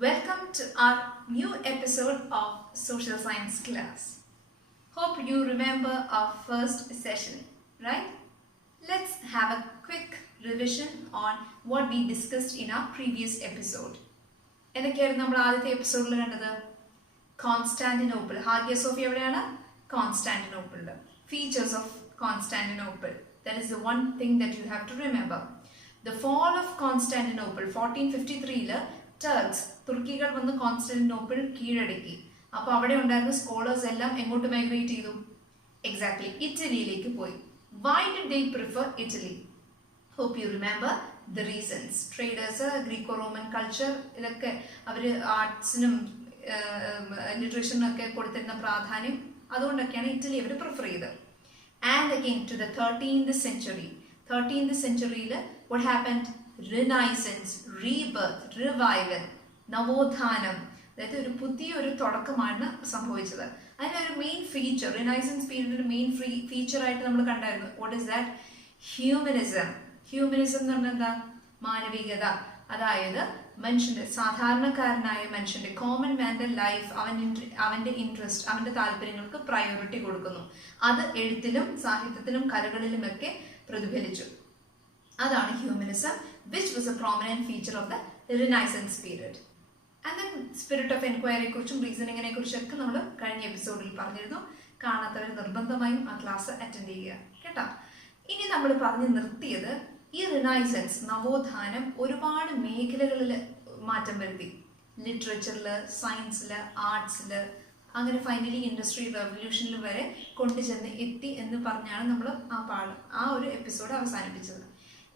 Welcome to our new episode of Social Science class. Hope you remember our first session, right? Let's have a quick revision on what we discussed in our previous episode. എന്തൊക്കെയായിരുന്നു നമ്മൾ ആദ്യത്തെ എപ്പിസോഡിൽ കണ്ടത്? Constantinople. Hagia Sophia എവിടെയാണ്? കോൺസ്റ്റാന്റിനോപ്പിളിൽ. Features of Constantinople. That is the one thing that you have to remember. The fall of Constantinople 1453 Turks തുർക്കികൾ വന്ന് Constantinople കീഴടക്കി. അപ്പോൾ അവിടെ ഉണ്ടായിരുന്ന സ്കോളേഴ്സ് എല്ലാം എങ്ങോട്ട് മൈഗ്രേറ്റ് ചെയ്തു? എക്സാക്ട്ലി ഇറ്റലിയിലേക്ക് പോയി. Why did they prefer Italy? Hope you remember the reasons. Traders, Greco-Roman culture, ഇതൊക്കെ അവർ ആർട്സിനും ലിറ്ററേച്ചറിനും ഒക്കെ കൊടുത്തിരുന്ന പ്രാധാന്യം, അതുകൊണ്ടൊക്കെയാണ് ഇറ്റലി അവർ പ്രിഫർ ചെയ്തത്. And again to the 13th century. 13th centuryയിൽ what happened? Renaissance, rebirth, revival, നവോത്ഥാനം, അതായത് ഒരു പുതിയൊരു തുടക്കമാണ് സംഭവിച്ചത്. അതിനൊരു മെയിൻ ഫീച്ചർ, റിനൈസൻസ് പീരീഡിൽ മെയിൻ ഫീച്ചർ ആയിട്ട് നമ്മൾ കണ്ടായിരുന്നു. What is that? Humanism. Humanism എന്ന് പറഞ്ഞാൽ എന്താ? മാനവികത. അതായത് മനുഷ്യന്റെ, സാധാരണക്കാരനായ മനുഷ്യന്റെ, കോമൺ മാന്റെ ലൈഫ്, അവന്റെ ഇൻട്രസ്റ്റ്, അവന്റെ താല്പര്യങ്ങൾക്ക് പ്രയോറിറ്റി കൊടുക്കുന്നു. അത് എഴുത്തിലും സാഹിത്യത്തിലും കലകളിലുമൊക്കെ പ്രതിഫലിച്ചു. അതാണ് humanism, which was a prominent feature of the Renaissance period. And then spirit of enquiry കുറിച്ചും റീസണിങ്ങിനെ കുറിച്ചൊക്കെ നമ്മൾ കഴിഞ്ഞ എപ്പിസോഡിൽ പറഞ്ഞിരുന്നു. കാണാത്തവർ നിർബന്ധമായും ആ ക്ലാസ് അറ്റൻഡ് ചെയ്യുക കേട്ടോ. ഇനി നമ്മൾ പറഞ്ഞു നിർത്തിയത് ഈ റിനൈസൻസ്, നവോത്ഥാനം ഒരുപാട് മേഖലകളിൽ മാറ്റം വരുത്തി. ലിറ്ററേച്ചറിൽ, സയൻസിൽ, ആർട്സിൽ, അങ്ങനെ ഫൈനലി ഇൻഡസ്ട്രിയൽ റെവല്യൂഷനിൽ വരെ കൊണ്ടുചെന്ന് എത്തി എന്ന് പറഞ്ഞാണ് നമ്മൾ ആ ഒരു എപ്പിസോഡ് അവസാനിപ്പിച്ചത്.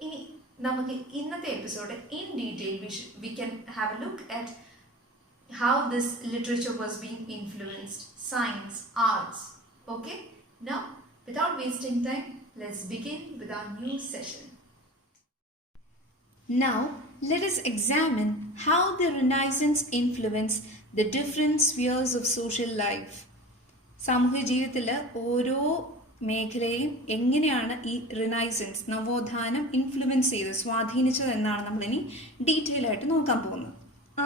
ഇനി നമുക്ക് ഇന്നത്തെ episode in detail we can have a look at how this literature was being influenced, science, arts. Okay? Now, without wasting time, let's begin with our new session. Now, let us examine how the Renaissance influenced the different spheres of social life. സാമൂഹ്യ ജീവിതത്തിൽ ഓരോ മേഖലയും എങ്ങനെയാണ് ഈ renaissance, നവോത്ഥാനം influence ചെയ്ത് സ്വാധീനിച്ചത് എന്നാണ് നമ്മളിനി ഡീറ്റെയിൽ ആയിട്ട് നോക്കാൻ പോകുന്നത്.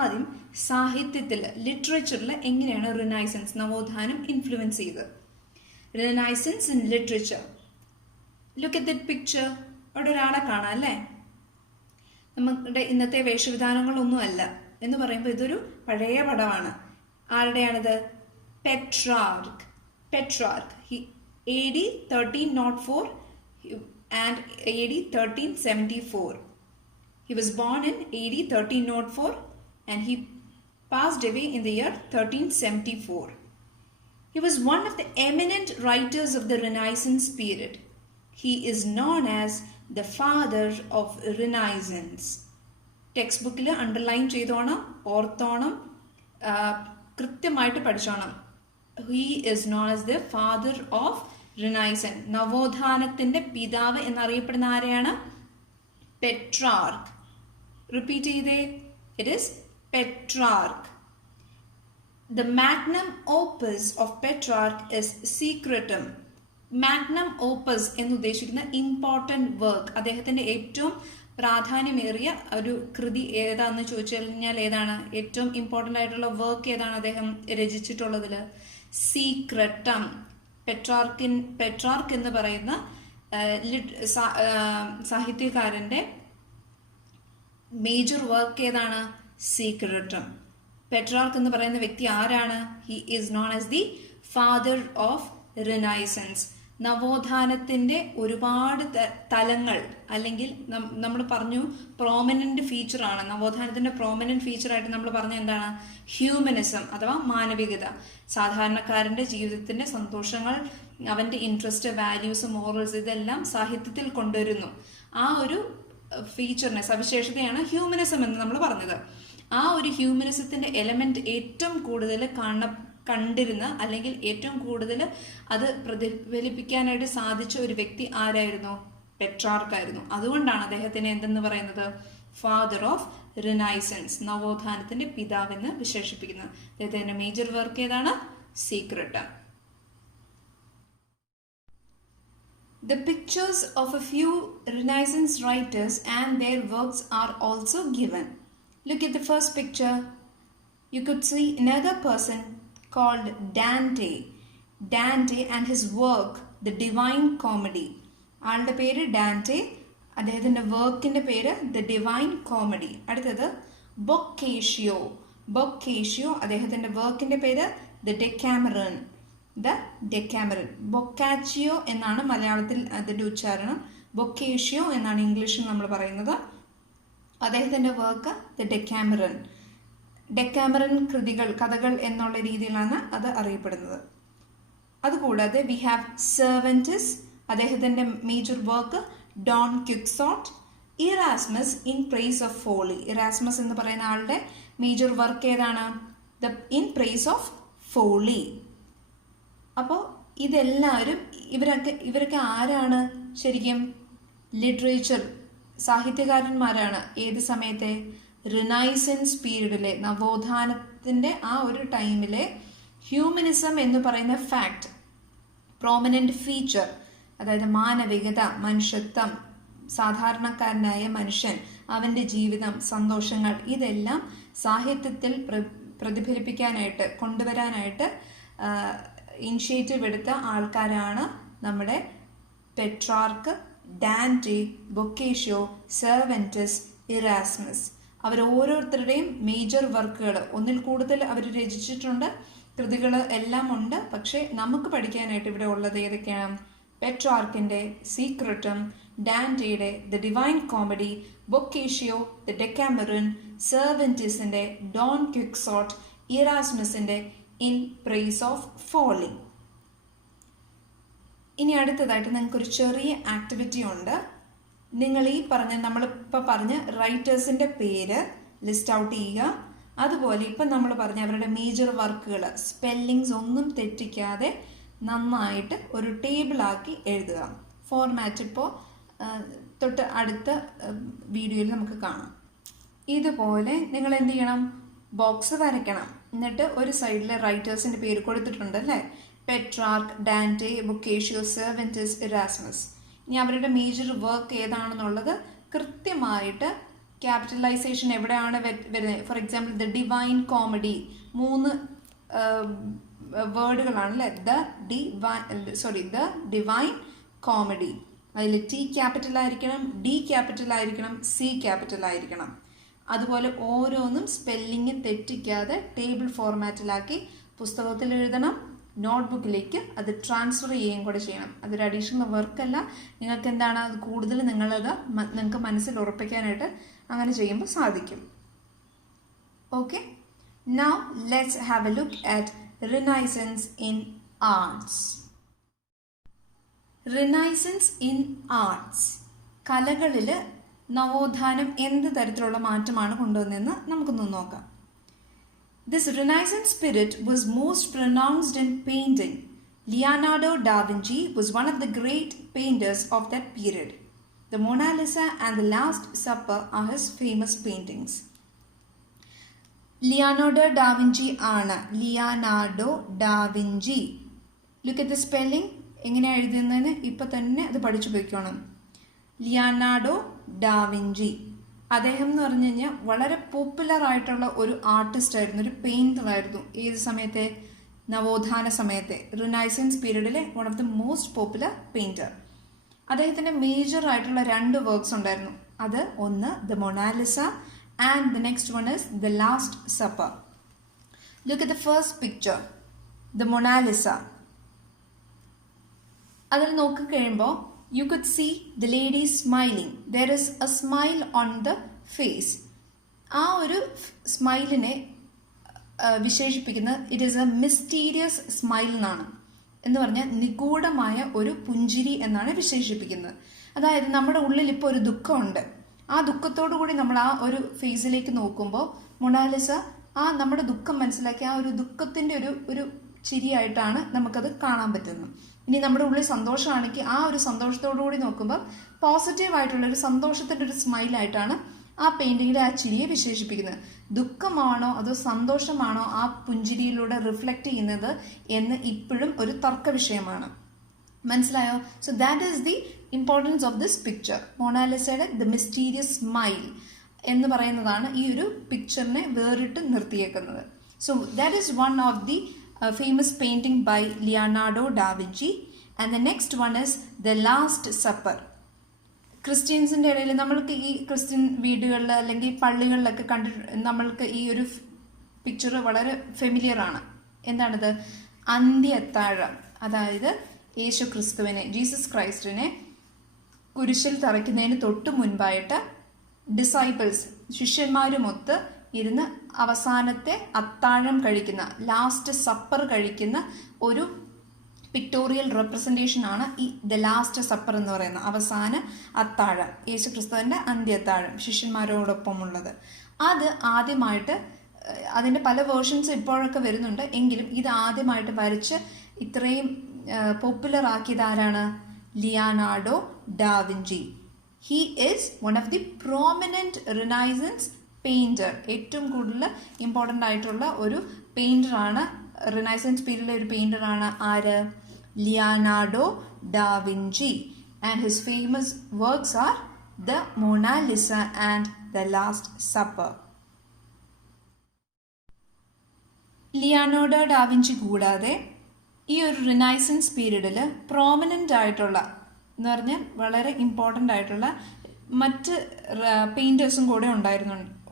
ആദ്യം സാഹിത്യത്തിൽ, ലിറ്ററേച്ചറിൽ എങ്ങനെയാണ് റിനൈസൻസ്, നവോത്ഥാനം ഇൻഫ്ലുവൻസ് ചെയ്തത്. Renaissance in literature. Look at that picture. അവിടെ ഒരാളെ കാണാം അല്ലേ? നമ്മുടെ ഇന്നത്തെ വേഷവിധാനങ്ങളൊന്നും അല്ല എന്ന് പറയുമ്പോൾ ഇതൊരു പഴയ പടമാണ്. ആരുടെയാണിത്? Petrarch. AD 1304 and AD 1374. He was born in AD 1304 and he passed away in the year 1374. He was one of the eminent writers of the Renaissance period. He is known as the father of Renaissance. Text underline ചെയ്തോണം, ഓർത്തോണം, കൃത്യമായിട്ട് പഠിച്ചോണം. He is known as the father of Renaissance. നവോത്ഥാനത്തിന്റെ പിതാവ് എന്നറിയപ്പെടുന്ന ആരെയാണ്? Petrarch. Repeat ചെയ്തേ. It is Petrarch. The magnum opus of Petrarch is Secretum. Magnum opus എന്ന് ഉദ്ദേശിക്കുന്ന ഇമ്പോർട്ടൻറ്റ് വർക്ക്, അദ്ദേഹത്തിന്റെ ഏറ്റവും പ്രാധാന്യമേറിയ ഒരു കൃതി ഏതാന്ന് ചോദിച്ചു കഴിഞ്ഞാൽ ഏതാണ്? ഏറ്റവും ഇമ്പോർട്ടൻ്റ് ആയിട്ടുള്ള വർക്ക് ഏതാണ് അദ്ദേഹം രചിച്ചിട്ടുള്ളതിൽ? സീക്രട്ടം. പെട്രാർക്ക് എന്ന് പറയുന്ന സാഹിത്യകാരന്റെ മേജർ വർക്ക് ഏതാണ്? സീക്രട്ടം. പെട്രാർക്ക് എന്ന് പറയുന്ന വ്യക്തി ആരാണ്? He is known as the father of renaissance. നവോത്ഥാനത്തിന്റെ ഒരുപാട് തലങ്ങൾ, അല്ലെങ്കിൽ നമ്മൾ പറഞ്ഞു പ്രോമിനന്റ് ഫീച്ചറാണ് നവോത്ഥാനത്തിന്റെ പ്രോമിനന്റ് ഫീച്ചറായിട്ട് നമ്മൾ പറഞ്ഞ എന്താണ്? ഹ്യൂമനിസം അഥവാ മാനവികത. സാധാരണക്കാരന്റെ ജീവിതത്തിന്റെ സന്തോഷങ്ങൾ, അവന്റെ ഇൻട്രസ്റ്റ്, വാല്യൂസ്, മോറൽസ് ഇതെല്ലാം സാഹിത്യത്തിൽ കൊണ്ടുവരുന്നു. ആ ഒരു ഫീച്ചറിനെ, സവിശേഷതയാണ് ഹ്യൂമനിസം എന്ന് നമ്മൾ പറഞ്ഞത്. ആ ഒരു ഹ്യൂമനിസത്തിന്റെ എലമെന്റ് ഏറ്റവും കൂടുതൽ കണ്ടിരുന്ന, അല്ലെങ്കിൽ ഏറ്റവും കൂടുതൽ അത് പ്രതിഫലിപ്പിക്കാനായിട്ട് സാധിച്ച ഒരു വ്യക്തി ആരായിരുന്നു? പെട്രാർക്കായിരുന്നു. അതുകൊണ്ടാണ് അദ്ദേഹത്തിനെ എന്തെന്ന് പറയുന്നത്? ഫാദർ ഓഫ് റിനൈസൻസ്, നവോത്ഥാനത്തിന്റെ പിതാവെന്ന് വിശേഷിപ്പിക്കുന്നത്. അദ്ദേഹത്തിന്റെ മേജർ വർക്ക് ഏതാണ്? സീക്രട്ടം. The pictures of a few Renaissance writers and their works are also given. Look at the first picture. You could see another person called Dante. Dante and his work, The Divine Comedy. ആളുടെ പേര് ഡാൻറ്റെ, അദ്ദേഹത്തിൻ്റെ വർക്കിൻ്റെ പേര് the Divine comedy. അടുത്തത് ബൊക്കേഷ്യോ. ബൊക്കേഷ്യോ, അദ്ദേഹത്തിൻ്റെ വർക്കിൻ്റെ പേര് the ഡെക്കാമറൻ. The ഡെക്കാമറൻ. Boccaccio എന്നാണ് മലയാളത്തിൽ അതിൻ്റെ ഉച്ചാരണം, ബൊക്കേഷ്യോ എന്നാണ് ഇംഗ്ലീഷിൽ നമ്മൾ പറയുന്നത്. അദ്ദേഹത്തിൻ്റെ വർക്ക് ദ ഡെക്കാമറൻ. ഡെക്കാമറൻ കൃതികൾ, കഥകൾ എന്നുള്ള രീതിയിലാണ് അത് അറിയപ്പെടുന്നത്. അതുകൂടാതെ വി ഹാവ് സെർവൻറ്റസ്, അദ്ദേഹത്തിൻ്റെ major work Don Quixote. Erasmus in praise of folly. Erasmus എന്ന് പറയുന്ന ആളുടെ മേജർ വർക്ക് ഏതാണ്? The in praise of folly. അപ്പോൾ ഇതെല്ലാവരും ഇവരൊക്കെ ആരാണ്? ശരിക്കും ലിറ്ററേച്ചർ സാഹിത്യകാരന്മാരാണ്. ഏത് സമയത്തെ? റിനൈസൻസ് പീരീഡിലെ, നവോത്ഥാനത്തിൻ്റെ ആ ഒരു ടൈമിലെ ഹ്യൂമനിസം എന്ന് പറയുന്ന ഫാക്ട്, പ്രോമിനൻ്റ് ഫീച്ചർ, അതായത് മാനവികത, മനുഷ്യത്വം, സാധാരണക്കാരനായ മനുഷ്യൻ, അവൻ്റെ ജീവിതം, സന്തോഷങ്ങൾ, ഇതെല്ലാം സാഹിത്യത്തിൽ പ്രതിഫലിപ്പിക്കാനായിട്ട്, കൊണ്ടുവരാനായിട്ട് ഇനിഷ്യേറ്റീവ് എടുത്ത ആൾക്കാരാണ് നമ്മുടെ Petrarch, Dante, Boccaccio, Cervantes, Erasmus. അവർ ഓരോരുത്തരുടെയും മേജർ വർക്കുകൾ, ഒന്നിൽ കൂടുതൽ അവർ രചിച്ചിട്ടുണ്ട്, കൃതികൾ എല്ലാം ഉണ്ട്. പക്ഷേ നമുക്ക് പഠിക്കാനായിട്ട് ഇവിടെ ഉള്ളത് ഏതൊക്കെയാണ്? പെട്രാർക്കിൻ്റെ സീക്രട്ടും, ഡാൻറ്റെയുടെ the Divine Comedy, Boccaccio the Decameron, സെർവൻറ്റസിൻ്റെ ഡോൺ ക്വിക്സോട്ട്, ഇറാസ്മസിൻ്റെ ഇൻ പ്രൈസ് ഓഫ് ഫോളി. ഇനി അടുത്തതായിട്ട് നിങ്ങൾക്കൊരു ചെറിയ ആക്ടിവിറ്റി ഉണ്ട്. നിങ്ങൾ ഈ നമ്മളിപ്പോൾ പറഞ്ഞ റൈറ്റേഴ്സിൻ്റെ പേര് ലിസ്റ്റ് ഔട്ട് ചെയ്യുക. അതുപോലെ ഇപ്പം നമ്മൾ പറഞ്ഞ അവരുടെ മേജർ വർക്കുകൾ സ്പെല്ലിങ്സ് ഒന്നും തെറ്റിക്കാതെ നന്നായിട്ട് ഒരു ടേബിളാക്കി എഴുതുക. ഫോർമാറ്റ് ഇപ്പോൾ തൊട്ട് അടുത്ത വീഡിയോയിൽ നമുക്ക് കാണാം. ഇതുപോലെ നിങ്ങൾ എന്ത് ചെയ്യണം? ബോക്സ് വരയ്ക്കണം. എന്നിട്ട് ഒരു സൈഡിൽ റൈറ്റേഴ്സിൻ്റെ പേര് കൊടുത്തിട്ടുണ്ട് അല്ലേ? Petrarch, Dante, Boccaccio, Cervantes, Erasmus. ഇനി അവരുടെ മേജർ വർക്ക് ഏതാണെന്നുള്ളത് കൃത്യമായിട്ട് ക്യാപിറ്റലൈസേഷൻ എവിടെയാണ് വരുന്നത്? For example the Divine Comedy 3 വേർഡുകളാണ് അല്ലേ? The Divine Comedy. അതിൽ ടി ക്യാപിറ്റൽ ആയിരിക്കണം, ഡി ക്യാപിറ്റൽ ആയിരിക്കണം, സി ക്യാപിറ്റൽ ആയിരിക്കണം. അതുപോലെ ഓരോന്നും സ്പെല്ലിങ് തെറ്റിക്കാതെ ടേബിൾ ഫോർമാറ്റിലാക്കി പുസ്തകത്തിൽ എഴുതണം. നോട്ട്ബുക്കിലേക്ക് അത് ട്രാൻസ്ഫർ ചെയ്യുകയും കൂടെ ചെയ്യണം. അതൊരു അഡീഷണൽ വർക്കല്ല. നിങ്ങൾക്ക് എന്താണ് അത് കൂടുതൽ നിങ്ങൾക്ക് മനസ്സിൽ ഉറപ്പിക്കാനായിട്ട് അങ്ങനെ ചെയ്യുമ്പോൾ സാധിക്കും. Okay, now let's have A look at renaissance in arts. Renaissance in arts, കലകളിൽ നവോത്ഥാനം എന്ത് തരത്തിലുള്ള മാറ്റമാണ് കൊണ്ടുവന്നതെന്ന് നമുക്കൊന്ന് നോക്കാം. This Renaissance spirit was most pronounced in painting. Leonardo da Vinci was one of the great painters of that period. The Mona Lisa and the Last Supper are his famous paintings. Leonardo da Vinci ആണ്. Leonardo da Vinci. Look at the spelling. എങ്ങനെയാണ് എഴുതുന്നതെന്ന് ഇപ്പം തന്നെ അത് പഠിച്ചു പോയിക്കോണം. Leonardo ഡാ Vinci. അദ്ദേഹം എന്ന് പറഞ്ഞു കഴിഞ്ഞാൽ വളരെ പോപ്പുലർ ആയിട്ടുള്ള ഒരു ആർട്ടിസ്റ്റ് ആയിരുന്നു, ഒരു പെയിൻറ്റർ ആയിരുന്നു. ഏത് സമയത്തെ? നവോത്ഥാന സമയത്തെ, റിനൈസൻസ് പീരീഡിലെ one of the most popular painter. അദ്ദേഹത്തിൻ്റെ മേജർ ആയിട്ടുള്ള 2 വർക്ക്സ് ഉണ്ടായിരുന്നു. അത് ഒന്ന് the Mona Lisa and the next one is the last supper. Look at the first picture, the Mona Lisa. അതിൽ നോക്കിക്കഴിയുമ്പോൾ you could see the lady smiling. There is a smile on the face. ആ ഒരു സ്മൈലിനെ വിശേഷിപ്പിക്കുന്നത് it is A mysterious smile എന്നാണ്. എന്ന് പറഞ്ഞാൽ നിഗൂഢമായ ഒരു പുഞ്ചിരി എന്നാണ് വിശേഷിപ്പിക്കുന്നത്. അതായത് നമ്മുടെ ഉള്ളിൽ ഇപ്പോൾ ഒരു ദുഃഖമുണ്ട്. ആ ദുഃഖത്തോടു കൂടി നമ്മൾ ആ ഒരു ഫേസിലേക്ക് നോക്കുമ്പോൾ മൊണാലിസ ആ നമ്മുടെ ദുഃഖം മനസ്സിലാക്കി ആ ഒരു ദുഃഖത്തിൻ്റെ ഒരു ചിരിയായിട്ടാണ് നമുക്കത് കാണാൻ പറ്റുന്നത്. ഇനി നമ്മുടെ ഉള്ളിൽ സന്തോഷമാണെങ്കിൽ ആ ഒരു സന്തോഷത്തോടു കൂടി നോക്കുമ്പോൾ പോസിറ്റീവായിട്ടുള്ള ഒരു സന്തോഷത്തിൻ്റെ ഒരു സ്മൈലായിട്ടാണ് ആ പെയിൻറ്റിങ്ങിലെ ആ ചിരിയെ വിശേഷിപ്പിക്കുന്നത്. ദുഃഖമാണോ അതോ സന്തോഷമാണോ ആ പുഞ്ചിരിയിലൂടെ റിഫ്ലക്റ്റ് ചെയ്യുന്നത് എന്ന് ഇപ്പോഴും ഒരു തർക്ക വിഷയമാണ്. മനസ്സിലായോ? So that is the importance of this picture. മൊണാലിസയുടെ ദ മിസ്റ്റീരിയസ് സ്മൈൽ എന്ന് പറയുന്നതാണ് ഈ ഒരു പിക്ചറിനെ വേറിട്ട് നിർത്തിയേക്കുന്നത്. So that is one of the famous painting by Leonardo da Vinci. And the next one is The Last Supper. ക്രിസ്ത്യൻസിൻ്റെ ഇടയിൽ നമ്മൾക്ക് ഈ ക്രിസ്ത്യൻ വീടുകളിൽ അല്ലെങ്കിൽ പള്ളികളിലൊക്കെ നമ്മൾക്ക് ഈ ഒരു പിക്ചർ വളരെ ഫെമിലിയർ ആണ്. എന്താണിത്? അന്ത്യ അത്താഴം. അതായത് യേശു ക്രിസ്തുവിനെ, ജീസസ് ക്രൈസ്റ്റിനെ കുരിശിൽ തറയ്ക്കുന്നതിന് തൊട്ട് മുൻപായിട്ട് ഡിസൈപ്പിൾസ്, ശിഷ്യന്മാരുമൊത്ത് ഇരുന്ന് അവസാനത്തെ അത്താഴം കഴിക്കുന്ന, ലാസ്റ്റ് സപ്പർ കഴിക്കുന്ന ഒരു പിക്ടോറിയൽ റെപ്രസെൻറ്റേഷൻ ആണ് ഈ ദ ലാസ്റ്റ് സപ്പർ എന്ന് പറയുന്ന അവസാന അത്താഴം, യേശു ക്രിസ്തുവിൻ്റെ അന്ത്യ അത്താഴം ശിഷ്യന്മാരോടൊപ്പമുള്ളത്. അത് ആദ്യമായിട്ട്, അതിൻ്റെ പല വേർഷൻസ് ഇപ്പോഴൊക്കെ വരുന്നുണ്ട്, എങ്കിലും ഇത് ആദ്യമായിട്ട് വരച്ച് ഇത്രയും പോപ്പുലർ ആക്കിയത് ആരാണ്? ലിയോനാർഡോ ഡാ Vinci. He is one of the prominent renaissance painter. ഏറ്റവും കൂടുതൽ ഇമ്പോർട്ടൻ്റ് ആയിട്ടുള്ള ഒരു പെയിൻറ്ററാണ്, റിനൈസൻസ് പീരീഡിലെ ഒരു പെയിൻറ്ററാണ് ആര്? ലിയോനാർഡോ ഡാ Vinci. And his famous works are the Mona Lisa and the last supper. Leonardo ഡാ വിഞ്ചി കൂടാതെ ഈ ഒരു റിനൈസൻസ് പീരീഡിൽ പ്രോമിനൻ്റ് ആയിട്ടുള്ള എന്ന് പറഞ്ഞാൽ വളരെ ഇമ്പോർട്ടൻ്റ് ആയിട്ടുള്ള മറ്റ് പെയിൻറ്റേഴ്സും കൂടെ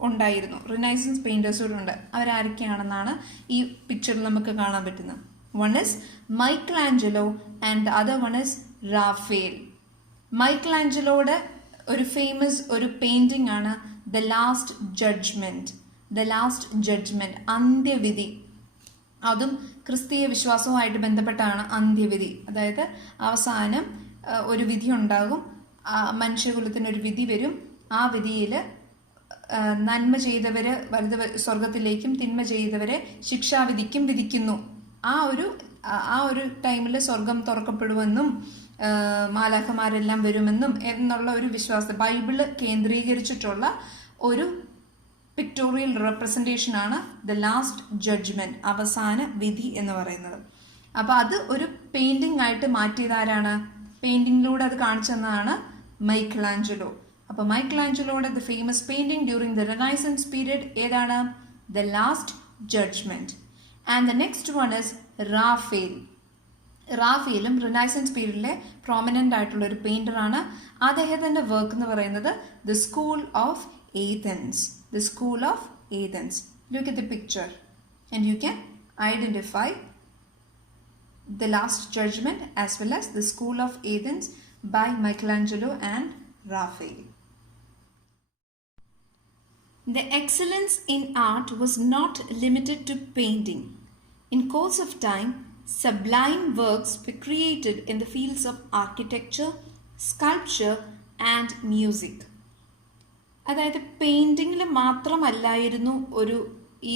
ഉണ്ടായിരുന്നു. റിനൈസൻസ് പെയിൻറ്റേഴ്സ് കൂടെ ഉണ്ട്. അവരാരൊക്കെയാണെന്നാണ് ഈ പിക്ചറിൽ നമുക്ക് കാണാൻ പറ്റുന്നത്. One is Michelangelo and the other one is Raphael. മൈക്കൽ ആഞ്ചലോയുടെ ഒരു ഫേമസ് ഒരു പെയിൻറ്റിംഗ് ആണ് the last judgement. The last judgement, അന്ത്യവിധി. അതും ക്രിസ്തീയ വിശ്വാസവുമായിട്ട് ബന്ധപ്പെട്ടാണ് അന്ത്യവിധി. അതായത് അവസാനം ഒരു വിധി ഉണ്ടാകും, മനുഷ്യകുലത്തിനൊരു വിധി വരും. ആ വിധിയിൽ നന്മ ചെയ്തവർ സ്വർഗത്തിലേക്കും തിന്മ ചെയ്തവരെ ശിക്ഷാവിധിക്കും വിധിക്കുന്നു. ആ ഒരു ടൈമിൽ സ്വർഗം തുറക്കപ്പെടുമെന്നും മാലാഖമാരെല്ലാം വരുമെന്നും എന്നുള്ള ഒരു വിശ്വാസം, ബൈബിള് കേന്ദ്രീകരിച്ചിട്ടുള്ള ഒരു പിക്ടോറിയൽ റെപ്രസെൻറ്റേഷൻ ആണ് ദ ലാസ്റ്റ് ജഡ്ജ്മെൻറ്റ്, അവസാന വിധി എന്ന് പറയുന്നത്. അപ്പോൾ അത് ഒരു പെയിൻറ്റിംഗ് ആയിട്ട് മാറ്റിയതാരാണ്? പെയിൻറ്റിങ്ങിലൂടെ അത് കാണിച്ചു തന്നതാണ് മൈക്കൽ ആഞ്ചലോ. അപ്പോൾ മൈക്കൽ ആഞ്ചലോയുടെ the famous painting during the renaissance period ഏതാണ്? The last judgement. And the next one is Raphael. റാഫേലും റിനൈസൻസ് പീരീഡിലെ പ്രോമിനൻ്റ് ആയിട്ടുള്ള ഒരു പെയിൻറ്ററാണ്. അദ്ദേഹത്തിൻ്റെ വർക്ക് എന്ന് പറയുന്നത് the school of Athens. The School of Athens. Look at the picture and you can identify the Last Judgment as well as the School of Athens by Michelangelo and Raphael. The excellence in art was not limited to painting. In course of time, sublime works were created in the fields of architecture, sculpture and music. അതായത് പെയിൻറ്റിങ്ങിൽ മാത്രമല്ലായിരുന്നു ഈ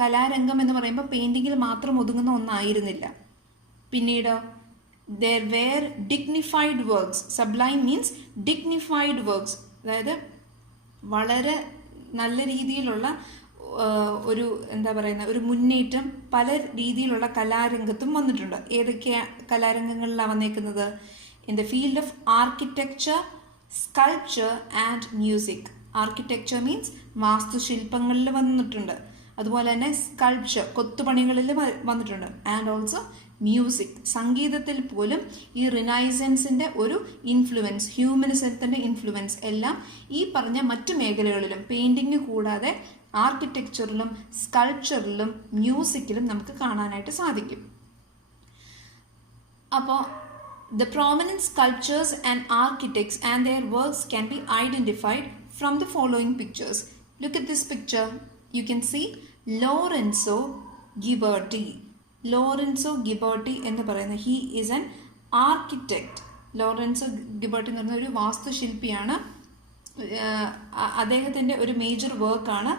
കലാരംഗം എന്ന് പറയുമ്പോൾ പെയിൻറ്റിങ്ങിൽ മാത്രം ഒതുങ്ങുന്ന ഒന്നായിരുന്നില്ല. പിന്നീട് there were dignified works. Sublime means dignified works. അതായത് വളരെ നല്ല രീതിയിലുള്ള ഒരു ഒരു മുന്നേറ്റം പല രീതിയിലുള്ള കലാരംഗത്തും വന്നിട്ടുണ്ട്. ഏതൊക്കെ കലാരംഗങ്ങളിലാണ് വന്നേക്കുന്നത്? in the field of architecture, sculpture and music. Architecture means വാസ്തുശില്പങ്ങളിൽ വന്നിട്ടുണ്ട്. അതുപോലെ തന്നെ സ്കൾപ്ചർ, കൊത്തുപണികളിൽ വന്നിട്ടുണ്ട്. ആൻഡ് ഓൾസോ മ്യൂസിക്, സംഗീതത്തിൽ പോലും ഈ റിനൈസൻസിൻ്റെ ഒരു ഇൻഫ്ലുവൻസ്, ഹ്യൂമനിസത്തിൻ്റെ ഇൻഫ്ലുവൻസ് എല്ലാം ഈ പറഞ്ഞ മറ്റു മേഖലകളിലും പെയിൻറ്റിങ് കൂടാതെ ആർക്കിടെക്ചറിലും സ്കൾപ്ചറിലും മ്യൂസിക്കിലും നമുക്ക് കാണാനായിട്ട് സാധിക്കും. അപ്പോൾ the prominent sculptors and architects and their works can be identified from the following pictures. Look at this picture. You can see Lorenzo Ghiberti. Lorenzo Ghiberti എന്ന് പറയുന്ന he is an architect. Lorenzo Ghiberti എന്ന് പറയുന്ന ഒരു വാസ്തുശില്പിയാണ്. അദ്ദേഹത്തിൻ്റെ ഒരു major വർക്കാണ്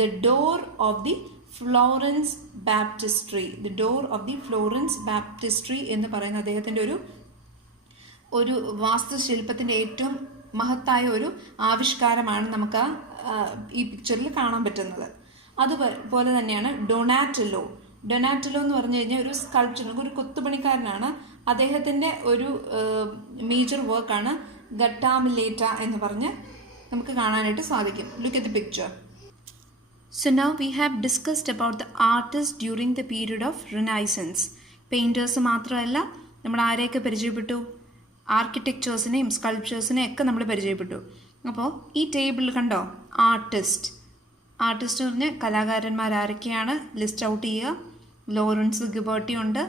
The Door of the Florence Baptistry. The Door of the Florence Baptistry എന്ന് പറയുന്ന അദ്ദേഹത്തിൻ്റെ ഒരു വാസ്തുശില്പത്തിൻ്റെ ഏറ്റവും മഹത്തായ ഒരു ആവിഷ്കാരമാണ് നമുക്ക് ഈ പിക്ചറിൽ കാണാൻ പറ്റുന്നത്. അതുപോലെ തന്നെയാണ് ഡൊണാറ്റെല്ലോ. ഡൊണാറ്റെല്ലോ എന്ന് പറഞ്ഞു കഴിഞ്ഞാൽ ഒരു സ്കൾപ്ചർ, ഒരു കൊത്തുപണിക്കാരനാണ്. അദ്ദേഹത്തിൻ്റെ ഒരു മേജർ വർക്കാണ് ഗട്ടാമിലേറ്റ എന്ന് പറഞ്ഞ് നമുക്ക് കാണാനായിട്ട് സാധിക്കും. Look at the picture. So now we have discussed about the artists during the period of Renaissance. Painters മാത്രമല്ല, നമ്മൾ ആരെയൊക്കെ പരിചയപ്പെട്ടു? ആർക്കിടെക്ചേഴ്സിനെയും സ്കൾപ്ചേഴ്സിനെയും ഒക്കെ നമ്മൾ പരിചയപ്പെട്ടു. അപ്പോൾ ഈ ടേബിളിൽ കണ്ടോ, ആർട്ടിസ്റ്റ് എന്ന് പറഞ്ഞാൽ കലാകാരന്മാരാരൊക്കെയാണ് ലിസ്റ്റ് ഔട്ട് ചെയ്യുക. ലോറൻസ് ഗിബർട്ടി ഉണ്ട്,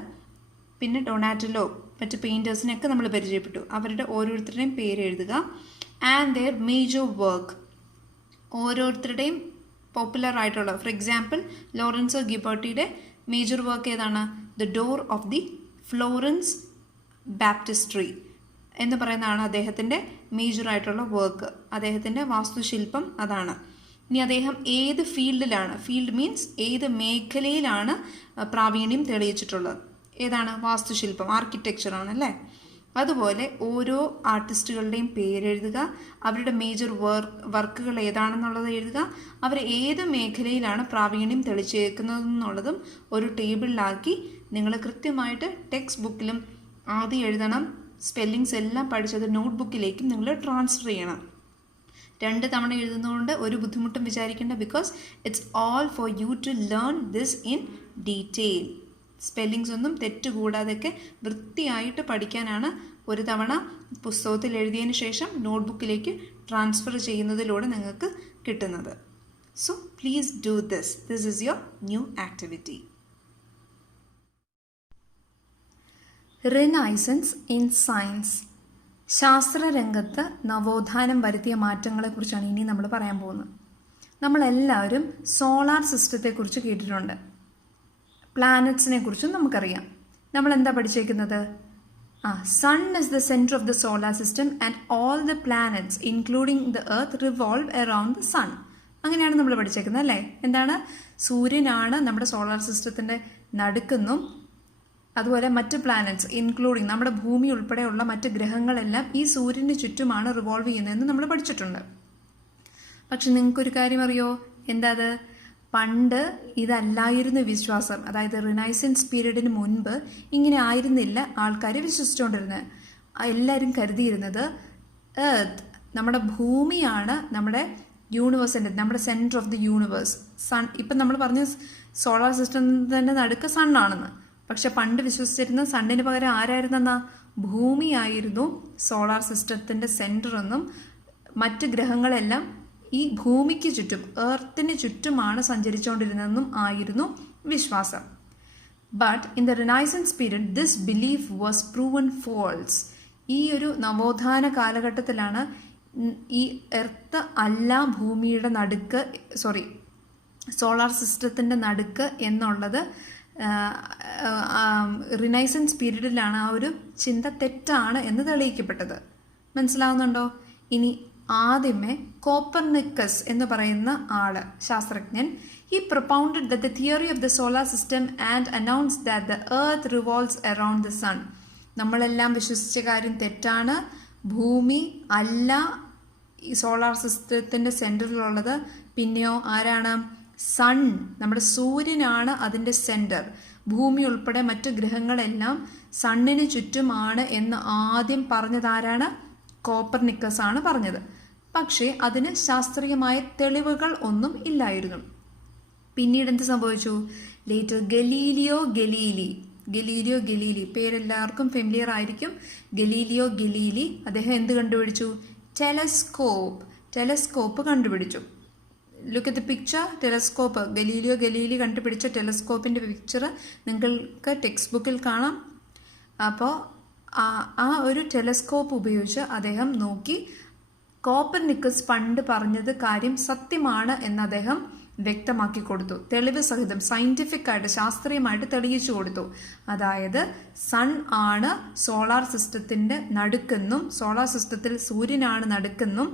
പിന്നെ ഡൊണാറ്റലോ, മറ്റ് പെയിൻറ്റേഴ്സിനെയൊക്കെ നമ്മൾ പരിചയപ്പെട്ടു. അവരുടെ ഓരോരുത്തരുടെയും പേര് എഴുതുക. ആൻഡ് ദെയർ മേജർ വർക്ക്, ഓരോരുത്തരുടെയും പോപ്പുലർ ആയിട്ടുള്ള, ഫോർ എക്സാമ്പിൾ ലോറൻസോ ഗിബർട്ടിയുടെ മേജർ വർക്ക് ഏതാണ്? The door of the Florence baptistry എന്ന് പറയുന്നതാണ് അദ്ദേഹത്തിൻ്റെ മേജറായിട്ടുള്ള വർക്ക്. അദ്ദേഹത്തിൻ്റെ വാസ്തുശില്പം അതാണ്. ഇനി അദ്ദേഹം ഏത് ഫീൽഡിലാണ്, ഫീൽഡ് മീൻസ് ഏത് മേഖലയിലാണ് പ്രാവീണ്യം തെളിയിച്ചിട്ടുള്ളത്? ഏതാണ്? വാസ്തുശില്പം, ആർക്കിടെക്ചർ ആണല്ലേ. അതുപോലെ ഓരോ ആർട്ടിസ്റ്റുകളുടെയും പേരെഴുതുക, അവരുടെ മേജർ വർക്കുകൾ ഏതാണെന്നുള്ളത് എഴുതുക, അവർ ഏത് മേഖലയിലാണ് പ്രാവീണ്യം തെളിയിച്ചേക്കുന്നതെന്നുള്ളതും ഒരു ടേബിളിലാക്കി നിങ്ങൾ കൃത്യമായിട്ട് ടെക്സ്റ്റ് ബുക്കിലും ആദ്യം എഴുതണം. സ്പെല്ലിങ്സ് എല്ലാം പഠിച്ചത് നോട്ട് ബുക്കിലേക്കും നിങ്ങൾ ട്രാൻസ്ഫർ ചെയ്യണം. 2 തവണ എഴുതുന്നതുകൊണ്ട് ഒരു ബുദ്ധിമുട്ടും വിചാരിക്കേണ്ട, because it's all for you to learn this in detail. Spellings ഒന്നും തെറ്റുകൂടാതെയൊക്കെ വൃത്തിയായിട്ട് പഠിക്കാനാണ് ഒരു തവണ പുസ്തകത്തിൽ എഴുതിയതിന് ശേഷം നോട്ട്ബുക്കിലേക്ക് ട്രാൻസ്ഫർ ചെയ്യുന്നതിലൂടെ നിങ്ങൾക്ക് കിട്ടുന്നത്. So please do this. This is your new activity. Renaissance in science. ശാസ്ത്രരംഗത്ത് നവോത്ഥാനം വരുത്തിയ മാറ്റങ്ങളെക്കുറിച്ചാണ് ഇനി നമ്മൾ പറയാൻ പോകുന്നത്. നമ്മളെല്ലാവരും സോളാർ സിസ്റ്റത്തെക്കുറിച്ച് കേട്ടിട്ടുണ്ട്. പ്ലാനറ്റ്സിനെ കുറിച്ചും നമുക്കറിയാം. നമ്മൾ എന്താ പഠിച്ചേക്കുന്നത്? Sun is the centre of the solar system and all the planets including the earth revolve around the sun. അങ്ങനെയാണ് നമ്മൾ പഠിച്ചേക്കുന്നത് അല്ലേ? എന്താണ്? സൂര്യനാണ് നമ്മുടെ സോളാർ സിസ്റ്റത്തിൻ്റെ നടുക്കെന്നും അതുപോലെ മറ്റ് പ്ലാനറ്റ്സ് ഇൻക്ലൂഡിങ് നമ്മുടെ ഭൂമി ഉൾപ്പെടെയുള്ള മറ്റ് ഗ്രഹങ്ങളെല്ലാം ഈ സൂര്യന് ചുറ്റുമാണ് റിവോൾവ് ചെയ്യുന്നതെന്ന് നമ്മൾ പഠിച്ചിട്ടുണ്ട്. പക്ഷെ നിങ്ങൾക്കൊരു കാര്യം അറിയോ? എന്താ അത്? പണ്ട് ഇതല്ലായിരുന്നു വിശ്വാസം. അതായത് റിനൈസൻസ് പീരീഡിന് മുൻപ് ഇങ്ങനെ ആയിരുന്നില്ല ആൾക്കാർ വിശ്വസിച്ചുകൊണ്ടിരുന്നത്. എല്ലാവരും കരുതിയിരുന്നത് എർത്ത്, നമ്മുടെ ഭൂമിയാണ് നമ്മുടെ യൂണിവേഴ്സിൻ്റെ, നമ്മുടെ centre of the universe. Sun, ഇപ്പം നമ്മൾ പറഞ്ഞ സോളാർ സിസ്റ്റത്തിൻ്റെ നടുക്ക് സണ്ണാണെന്ന്. പക്ഷെ പണ്ട് വിശ്വസിച്ചിരുന്ന സണ്ണിന് പകരം ആരായിരുന്നെന്നാ? ഭൂമിയായിരുന്നു സോളാർ സിസ്റ്റത്തിൻ്റെ സെൻറ്റർ എന്നും മറ്റ് ഗ്രഹങ്ങളെല്ലാം ഈ ഭൂമിക്ക് ചുറ്റും, എർത്തിന് ചുറ്റുമാണ് സഞ്ചരിച്ചുകൊണ്ടിരുന്നതെന്നും ആയിരുന്നു വിശ്വാസം. But in the Renaissance period this belief was proven false. ഈ ഒരു നവോത്ഥാന കാലഘട്ടത്തിലാണ് ഈ എർത്ത് അല്ല ഭൂമിയുടെ നടുക്ക്, സോളാർ സിസ്റ്റത്തിൻ്റെ നടുക്ക് എന്നുള്ളത് റിനൈസൻസ് പീരീഡിലാണ് ആ ഒരു ചിന്ത തെറ്റാണ് എന്ന് തെളിയിക്കപ്പെട്ടത്. മനസ്സിലാവുന്നുണ്ടോ? ഇനി ആദ്യമേ കോപ്പർനിക്കസ് എന്ന് പറയുന്ന ആള്, ശാസ്ത്രജ്ഞൻ, he propounded that the theory of the solar system and announced that the earth revolves around the sun. നമ്മളെല്ലാം വിശ്വസിച്ച കാര്യം തെറ്റാണ്. ഭൂമി അല്ല ഈ സോളാർ സിസ്റ്റത്തിൻ്റെ സെൻറ്ററിലുള്ളത്. പിന്നെയോ ആരാണ്? സൺ, നമ്മുടെ സൂര്യനാണ് അതിൻ്റെ സെൻറ്റർ. ഭൂമി ഉൾപ്പെടെ മറ്റു ഗ്രഹങ്ങളെല്ലാം സണ്ണിന് ചുറ്റുമാണ് എന്ന് ആദ്യം പറഞ്ഞതാരാണ്? കോപ്പർനിക്കസ് ആണ് പറഞ്ഞത്. പക്ഷേ അതിന് ശാസ്ത്രീയമായ തെളിവുകൾ ഒന്നും ഇല്ലായിരുന്നു. പിന്നീട് എന്ത് സംഭവിച്ചു? ലേറ്റർ ഗലീലിയോ ഗലീലി പേരെല്ലാവർക്കും ഫെമിലിയർ ആയിരിക്കും. ഗലീലിയോ ഗലീലി അദ്ദേഹം എന്ത് കണ്ടുപിടിച്ചു? ടെലസ്കോപ്പ് കണ്ടുപിടിച്ചു. Look at the picture. Telescope, Galileo Galilei കണ്ടുപിടിച്ച ടെലസ്കോപ്പിൻ്റെ പിക്ചർ നിങ്ങൾക്ക് ടെക്സ്റ്റ് ബുക്കിൽ കാണാം. അപ്പോൾ ആ ഒരു ടെലസ്കോപ്പ് ഉപയോഗിച്ച് അദ്ദേഹം നോക്കി കോപ്പർനിക്കസ് പണ്ട് പറഞ്ഞത് കാര്യം സത്യമാണ് എന്ന് അദ്ദേഹം വ്യക്തമാക്കി കൊടുത്തു. തെളിവ് സഹിതം സയന്റിഫിക് ആയിട്ട്, ശാസ്ത്രീയമായിട്ട് തെളിയിച്ചു കൊടുത്തു. അതായത് സൺ ആണ് സോളാർ സിസ്റ്റത്തിൻ്റെ നടുക്കെന്നും സോളാർ സിസ്റ്റത്തിൽ സൂര്യനാണ് നടുക്കെന്നും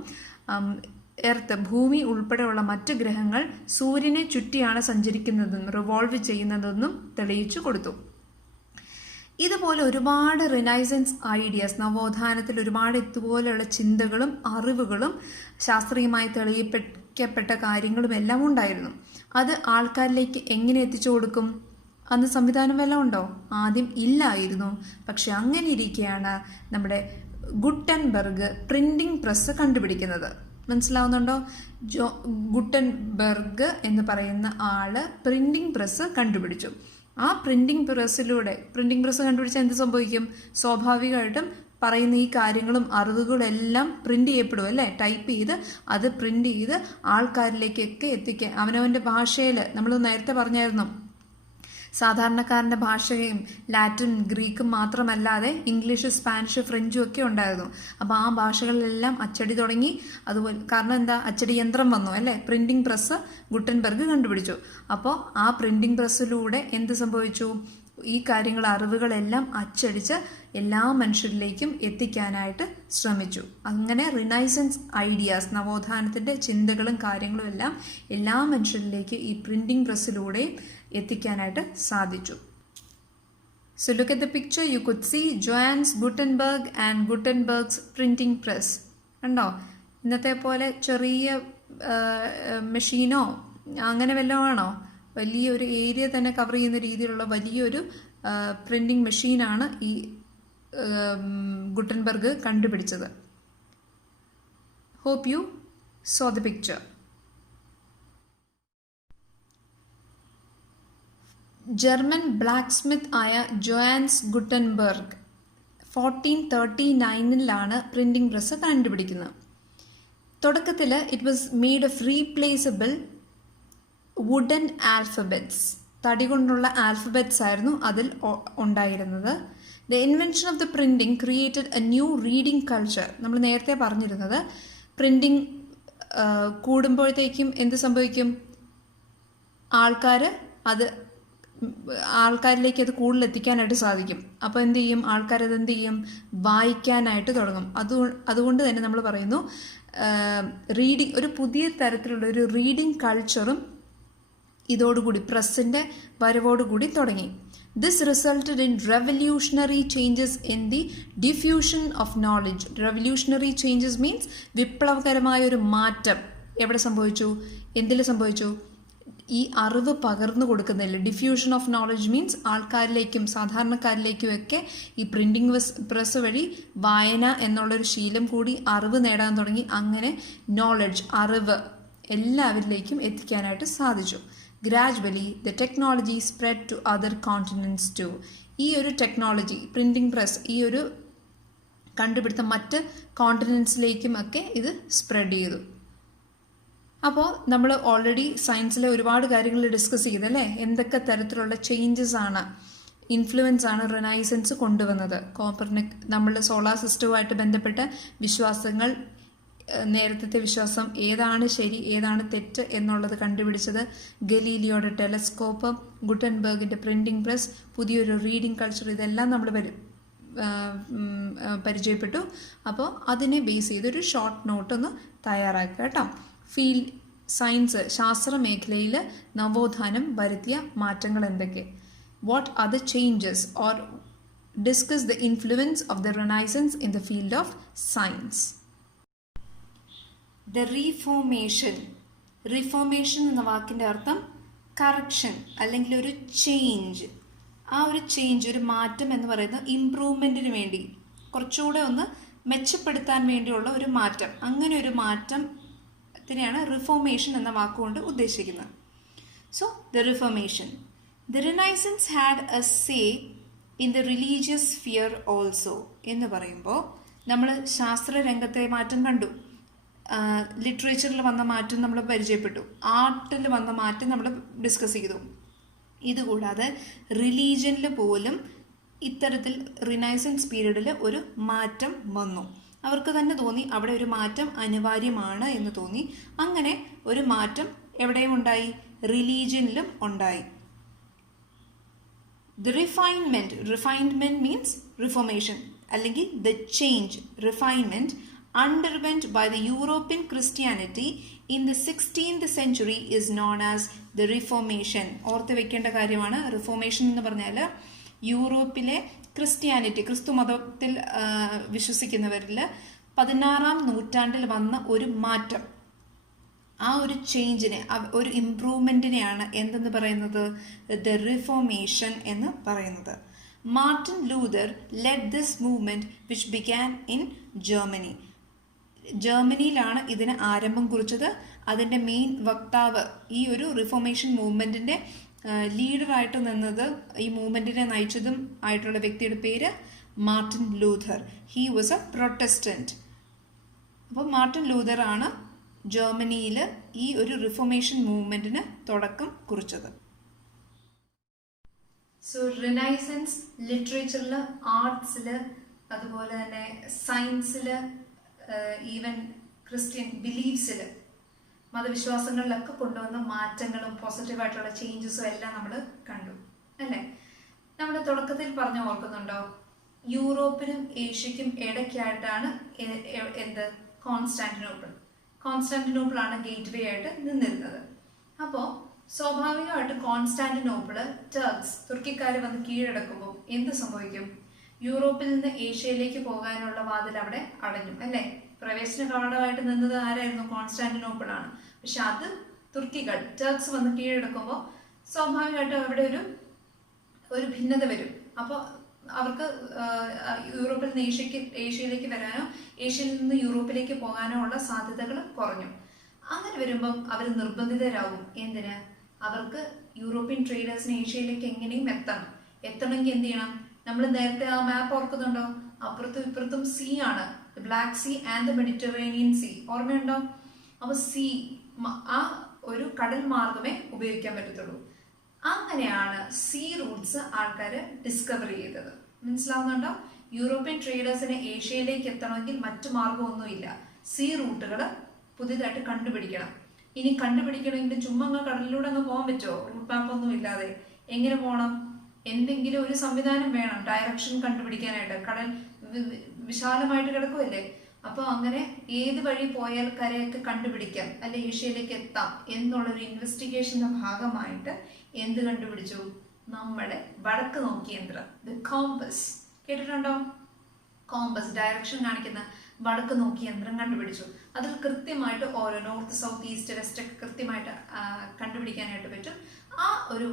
എർത്ത്, ഭൂമി ഉൾപ്പെടെയുള്ള മറ്റ് ഗ്രഹങ്ങൾ സൂര്യനെ ചുറ്റിയാണ് സഞ്ചരിക്കുന്നതെന്നും റിവോൾവ് ചെയ്യുന്നതെന്നും തെളിയിച്ചു കൊടുത്തു. ഇതുപോലെ ഒരുപാട് റിനൈസൻസ് ഐഡിയാസ്, നവോത്ഥാനത്തിൽ ഒരുപാട് ഇതുപോലെയുള്ള ചിന്തകളും അറിവുകളും ശാസ്ത്രീയമായി തെളിയിക്കപ്പെട്ട കാര്യങ്ങളും എല്ലാം ഉണ്ടായിരുന്നു. അത് ആൾക്കാരിലേക്ക് എങ്ങനെ എത്തിച്ചു കൊടുക്കും? അന്ന് സംവിധാനം വല്ലതും ഉണ്ടോ? ആദ്യം ഇല്ലായിരുന്നു. പക്ഷെ അങ്ങനെ ഇരിക്കെയാണ് നമ്മുടെ ഗുട്ടൻബർഗ് പ്രിന്റിംഗ് പ്രസ് കണ്ടുപിടിക്കുന്നത്. മനസ്സിലാവുന്നുണ്ടോ? ഗുട്ടൻബർഗ് എന്ന് പറയുന്ന ആള് പ്രിന്റിംഗ് പ്രസ് കണ്ടുപിടിച്ചു. ആ പ്രിന്റിംഗ് പ്രസ് കണ്ടുപിടിച്ചാൽ എന്ത് സംഭവിക്കും? സ്വാഭാവികമായിട്ടും പറയുന്ന ഈ കാര്യങ്ങളും അറിവുകളും എല്ലാം പ്രിന്റ് ചെയ്യപ്പെടും അല്ലേ? ടൈപ്പ് ചെയ്ത് അത് പ്രിന്റ് ചെയ്ത് ആൾക്കാരിലേക്കൊക്കെ എത്തിക്കാൻ അവനവൻ്റെ ഭാഷയിൽ, നമ്മൾ നേരത്തെ പറഞ്ഞായിരുന്നു, സാധാരണക്കാരൻ്റെ ഭാഷയും ലാറ്റിൻ ഗ്രീക്കും മാത്രമല്ലാതെ ഇംഗ്ലീഷ്, സ്പാനിഷ്, ഫ്രഞ്ചും ഒക്കെ ഉണ്ടായിരുന്നു. അപ്പോൾ ആ ഭാഷകളിലെല്ലാം അച്ചടി തുടങ്ങി. അതുപോലെ കാരണം എന്താ? അച്ചടി യന്ത്രം വന്നു അല്ലേ? പ്രിന്റിംഗ് പ്രസ് ഗുട്ടൻബർഗ് കണ്ടുപിടിച്ചു. അപ്പോൾ ആ പ്രിന്റിംഗ് പ്രസ്സിലൂടെ എന്ത് സംഭവിച്ചു? ഈ കാര്യങ്ങൾ, അറിവുകളെല്ലാം അച്ചടിച്ച് എല്ലാ മനുഷ്യരിലേക്കും എത്തിക്കാനായിട്ട് ശ്രമിച്ചു. അങ്ങനെ റിനൈസൻസ് ഐഡിയാസ്, നവോത്ഥാനത്തിൻ്റെ ചിന്തകളും കാര്യങ്ങളും എല്ലാം എല്ലാ മനുഷ്യരിലേക്ക് ഈ പ്രിന്റിംഗ് പ്രസ്സിലൂടെ എത്തിക്കാനായിട്ട് സാധിച്ചു. So look at the picture. You could see Johannes Gutenberg and Gutenberg's printing press. കണ്ടോ? ഇന്നത്തെ പോലെ ചെറിയ മെഷീനോ അങ്ങനെ വല്ലതും ആണോ? വലിയൊരു ഏരിയ തന്നെ കവർ ചെയ്യുന്ന രീതിയിലുള്ള വലിയൊരു പ്രിന്റിംഗ് മെഷീനാണ് ഈ ഗുട്ടൻബർഗ് കണ്ടുപിടിച്ചത്. Hope you saw the picture. German blacksmith ആയ ജോഹാൻസ് ഗുട്ടൻബർഗ് 1439 പ്രിന്റിംഗ് പ്രസ് കണ്ടുപിടിക്കുന്നത്. തുടക്കത്തിൽ it was made of replaceable wooden alphabets, തടി കൊണ്ടുള്ള ആൽഫബറ്റ്സ് ആയിരുന്നു അതിൽ ഉണ്ടായിരുന്നത്. The invention of the printing created a new reading culture. നമ്മൾ നേരത്തെ പറഞ്ഞിരുന്നത് പ്രിന്റിംഗ് കൂടുമ്പോഴത്തേക്കും എന്ത് സംഭവിക്കും? ആൾക്കാരിലേക്ക് അത് കൂടുതൽ എത്തിക്കാനായിട്ട് സാധിക്കും. അപ്പോൾ എന്ത് ചെയ്യും? ആൾക്കാരത് എന്ത് ചെയ്യും? വായിക്കാനായിട്ട് തുടങ്ങും. അതുകൊണ്ട് തന്നെ നമ്മൾ പറയുന്നു റീഡിങ്, ഒരു പുതിയ തരത്തിലുള്ള ഒരു റീഡിംഗ് കൾച്ചറും ഇതോടുകൂടി, പ്രസ്സിൻ്റെ വരവോടുകൂടി തുടങ്ങി. This resulted in revolutionary changes in the diffusion of knowledge. Revolutionary changes means വിപ്ലവകരമായ ഒരു മാറ്റം എവിടെ സംഭവിച്ചു? എന്തിൽ സംഭവിച്ചു? ഈ അറിവ് പകർന്നു കൊടുക്കുന്നില്ല. ഡിഫ്യൂഷൻ ഓഫ് നോളജ് മീൻസ് ആൾക്കാരിലേക്കും സാധാരണക്കാരിലേക്കും ഒക്കെ ഈ പ്രിന്റിംഗ് പ്രസ് വഴി വായന എന്നുള്ളൊരു ശീലം കൂടി അറിവ് നേടാൻ തുടങ്ങി. അങ്ങനെ നോളജ്, അറിവ് എല്ലാവരിലേക്കും എത്തിക്കാനായിട്ട് സാധിച്ചു. Gradually the technology spread to other continents too. ഈ ഒരു ടെക്നോളജി, പ്രിന്റിംഗ് പ്രസ്, ഈ ഒരു കണ്ടുപിടുത്തം മറ്റ് കോണ്ടിനെൻറ്റ്സിലേക്കും ഒക്കെ ഇത് സ്പ്രെഡ് ചെയ്തു. അപ്പോൾ നമ്മൾ ഓൾറെഡി സയൻസിലെ ഒരുപാട് കാര്യങ്ങൾ ഡിസ്കസ് ചെയ്തല്ലേ? എന്തൊക്കെ തരത്തിലുള്ള ചേഞ്ചസ് ആണ്, ഇൻഫ്ലുവൻസ് ആണ് റിനൈസൻസ് കൊണ്ടുവന്നത്. കോപ്പർനിക്, നമ്മളുടെ സോളാർ സിസ്റ്റവുമായിട്ട് ബന്ധപ്പെട്ട വിശ്വാസങ്ങൾ, നേരത്തെ വിശ്വാസം ഏതാണ് ശരി ഏതാണ് തെറ്റ് എന്നുള്ളത് കണ്ടുപിടിച്ചത്, ഗലീലിയോയുടെ ടെലസ്കോപ്പ്, ഗുട്ടൻബർഗിൻ്റെ പ്രിന്റിംഗ് പ്രസ്, പുതിയൊരു റീഡിംഗ് കൾച്ചർ, ഇതെല്ലാം നമ്മൾ പരിചയപ്പെട്ടു. അപ്പോൾ അതിനെ ബേസ് ചെയ്തൊരു ഷോർട്ട് നോട്ട് ഒന്ന് തയ്യാറാക്കുക കേട്ടോ. ഫീൽഡ് സയൻസ്, ശാസ്ത്ര മേഖലയിൽ നവോത്ഥാനം വരുത്തിയ മാറ്റങ്ങൾ എന്തൊക്കെ? What are the changes or discuss the influence of the renaissance in the field of science. The reformation. Reformation എന്ന വാക്കിൻ്റെ അർത്ഥം കറക്ഷൻ അല്ലെങ്കിൽ ഒരു ചേഞ്ച്. ആ ഒരു ചേഞ്ച്, ഒരു മാറ്റം എന്ന് പറയുന്നത് ഇംപ്രൂവ്മെൻറ്റിന് വേണ്ടി, കുറച്ചുകൂടെ ഒന്ന് മെച്ചപ്പെടുത്താൻ വേണ്ടിയുള്ള ഒരു മാറ്റം. അങ്ങനെ ഒരു മാറ്റം ാണ് റിഫോർമേഷൻ എന്ന വാക്കുകൊണ്ട് ഉദ്ദേശിക്കുന്നത്. So the reformation. The renaissance had A say in the religious sphere also എന്ന് പറയുമ്പോൾ നമ്മൾ ശാസ്ത്ര രംഗത്തെ മാറ്റം കണ്ടു, ലിറ്ററേച്ചറിൽ വന്ന മാറ്റം നമ്മൾ പരിചയപ്പെട്ടു, ആർട്ടിൽ വന്ന മാറ്റം നമ്മൾ ഡിസ്കസ് ചെയ്തു. ഇതുകൂടാതെ റിലീജിയനിൽ പോലും ഇത്തരത്തിൽ റിനൈസൻസ് പീരീഡിൽ ഒരു മാറ്റം വന്നു. അവർക്ക് തന്നെ തോന്നി അവിടെ ഒരു മാറ്റം അനിവാര്യമാണ് എന്ന് തോന്നി. അങ്ങനെ ഒരു മാറ്റം എവിടെയും ഉണ്ടായി? റിലീജിയനിലും ഉണ്ടായി. ദ റിഫൈൻമെന്റ് മീൻസ് റിഫോർമേഷൻ അല്ലെങ്കിൽ the change, refinement underwent by the European Christianity in the 16th century is known as the Reformation. ഓർത്ത് വെക്കേണ്ട കാര്യമാണ്. റിഫോർമേഷൻ എന്ന് പറഞ്ഞാൽ യൂറോപ്പിലെ ക്രിസ്ത്യാനിറ്റി, ക്രിസ്തു മതത്തിൽ വിശ്വസിക്കുന്നവരിൽ 16-ാം നൂറ്റാണ്ടിൽ വന്ന ഒരു മാറ്റം, ആ ഒരു ചേഞ്ചിനെ, ഒരു ഇംപ്രൂവ്മെൻറ്റിനെയാണ് എന്തെന്ന് പറയുന്നത്? ദ റിഫോർമേഷൻ എന്ന് പറയുന്നത്. Martin Luther led this movement which began in Germany. ജർമ്മനിയിലാണ് ഇതിന് ആരംഭം കുറിച്ചത്. അതിൻ്റെ മെയിൻ വക്താവ്, ഈ ഒരു റിഫോർമേഷൻ മൂവ്മെൻറ്റിൻ്റെ ലീഡറായിട്ട് നിന്നത്, ഈ മൂവ്മെൻറ്റിനെ നയിച്ചതും ആയിട്ടുള്ള വ്യക്തിയുടെ പേര് Martin Luther. He was A Protestant. അപ്പോൾ മാർട്ടിൻ ലൂഥർ ആണ് ജർമ്മനിയിൽ ഈ ഒരു റിഫോർമേഷൻ മൂവ്മെൻറ്റിന് തുടക്കം കുറിച്ചത്. സോ റിനൈസൻസ് ലിറ്ററേച്ചറിൽ, ആർട്സിൽ, അതുപോലെ തന്നെ സയൻസിൽ, ഈവൻ ക്രിസ്ത്യൻ ബിലീഫ്സിൽ, മതവിശ്വാസങ്ങളിലൊക്കെ കൊണ്ടുവന്ന മാറ്റങ്ങളും പോസിറ്റീവായിട്ടുള്ള ചേഞ്ചസും എല്ലാം നമ്മൾ കണ്ടു അല്ലേ. നമ്മൾ തുടക്കത്തിൽ പറഞ്ഞ ഓർക്കുന്നുണ്ടോ, യൂറോപ്പിനും ഏഷ്യയ്ക്കും ഇടയ്ക്കായിട്ടാണ് എന്ത് കോൺസ്റ്റാന്റിനോപ്പിൾ ആണ് ഗേറ്റ് വേ ആയിട്ട് നിന്നിരുന്നത്. അപ്പോൾ സ്വാഭാവികമായിട്ട് കോൺസ്റ്റാന്റിനോപ്പിള് തുർക്കിക്കാർ വന്ന് കീഴടക്കുമ്പോൾ എന്ത് സംഭവിക്കും? യൂറോപ്പിൽ നിന്ന് ഏഷ്യയിലേക്ക് പോകാനുള്ള വാതിൽ അവിടെ അടഞ്ഞു അല്ലേ. പ്രവേശന കവാടമായിട്ട് നിന്നത് ആരായിരുന്നു? കോൺസ്റ്റാന്റിനോപ്പിൾ ആണ്. പക്ഷെ അത് ടർക്സ് വന്ന് കീഴടക്കുമ്പോൾ സ്വാഭാവികമായിട്ടും അവിടെ ഒരു ഭിന്നത വരും. അപ്പോൾ അവർക്ക് യൂറോപ്പിൽ നിന്ന് ഏഷ്യയിലേക്ക് വരാനോ ഏഷ്യയിൽ നിന്ന് യൂറോപ്പിലേക്ക് പോകാനോ ഉള്ള സാധ്യതകൾ കുറഞ്ഞു. അങ്ങനെ വരുമ്പം അവർ നിർബന്ധിതരാകും. എന്തിന്? അവർക്ക് യൂറോപ്യൻ ട്രേഡേഴ്സിന് ഏഷ്യയിലേക്ക് എങ്ങനെയും എത്തണമെങ്കിൽ എന്ത് ചെയ്യണം? നമ്മൾ നേരത്തെ ആ മാപ്പ് ഓർക്കുന്നുണ്ടോ? അപ്പുറത്തും ഇപ്പുറത്തും സീ ആണ്, Black Sea and the Mediterranean Sea. ഓർമ്മയുണ്ടോ? അപ്പൊ ആ ഒരു കടൽ മാർഗമേ ഉപയോഗിക്കാൻ പറ്റത്തുള്ളൂ. അങ്ങനെയാണ് സീ റൂട്ട്സ് ആൾക്കാർ ഡിസ്കവർ ചെയ്തത്. മനസ്സിലാവുന്നുണ്ടോ? യൂറോപ്യൻ ട്രേഡേഴ്സിന് ഏഷ്യയിലേക്ക് എത്തണമെങ്കിൽ മറ്റു മാർഗമൊന്നുമില്ല, സീ റൂട്ടുകൾ പുതിയതായിട്ട് കണ്ടുപിടിക്കണം. ഇനി കണ്ടുപിടിക്കണമെങ്കിൽ ചുമ്മാ അങ്ങ് കടലിലൂടെ അങ്ങ് പോകാൻ പറ്റുമോ? റൂട്ട് മാപ്പ് ഒന്നും ഇല്ലാതെ എങ്ങനെ പോകണം? എന്തെങ്കിലും ഒരു സംവിധാനം വേണം ഡയറക്ഷൻ കണ്ടുപിടിക്കാനായിട്ട്. കടൽ വിശാലമായിട്ട് കിടക്കുമല്ലേ. അപ്പോൾ അങ്ങനെ ഏത് വഴി പോയാൽ കരയൊക്കെ കണ്ടുപിടിക്കാം, അല്ലെ ഏഷ്യയിലേക്ക് എത്താം എന്നുള്ളൊരു ഇൻവെസ്റ്റിഗേഷന്റെ ഭാഗമായിട്ട് എന്ത് കണ്ടുപിടിച്ചു? നമ്മുടെ വടക്ക് നോക്കിയ യന്ത്രം, ദ കോമ്പസ്. കേട്ടിട്ടുണ്ടോ? കോമ്പസ്, ഡയറക്ഷൻ കാണിക്കുന്ന വടക്ക് നോക്കിയ യന്ത്രം കണ്ടുപിടിച്ചു. അതിൽ കൃത്യമായിട്ട് ഓരോ നോർത്ത്, സൗത്ത്, ഈസ്റ്റ്, വെസ്റ്റ് ഒക്കെ കൃത്യമായിട്ട് കണ്ടുപിടിക്കാനായിട്ട് പറ്റും. ആ ഒരു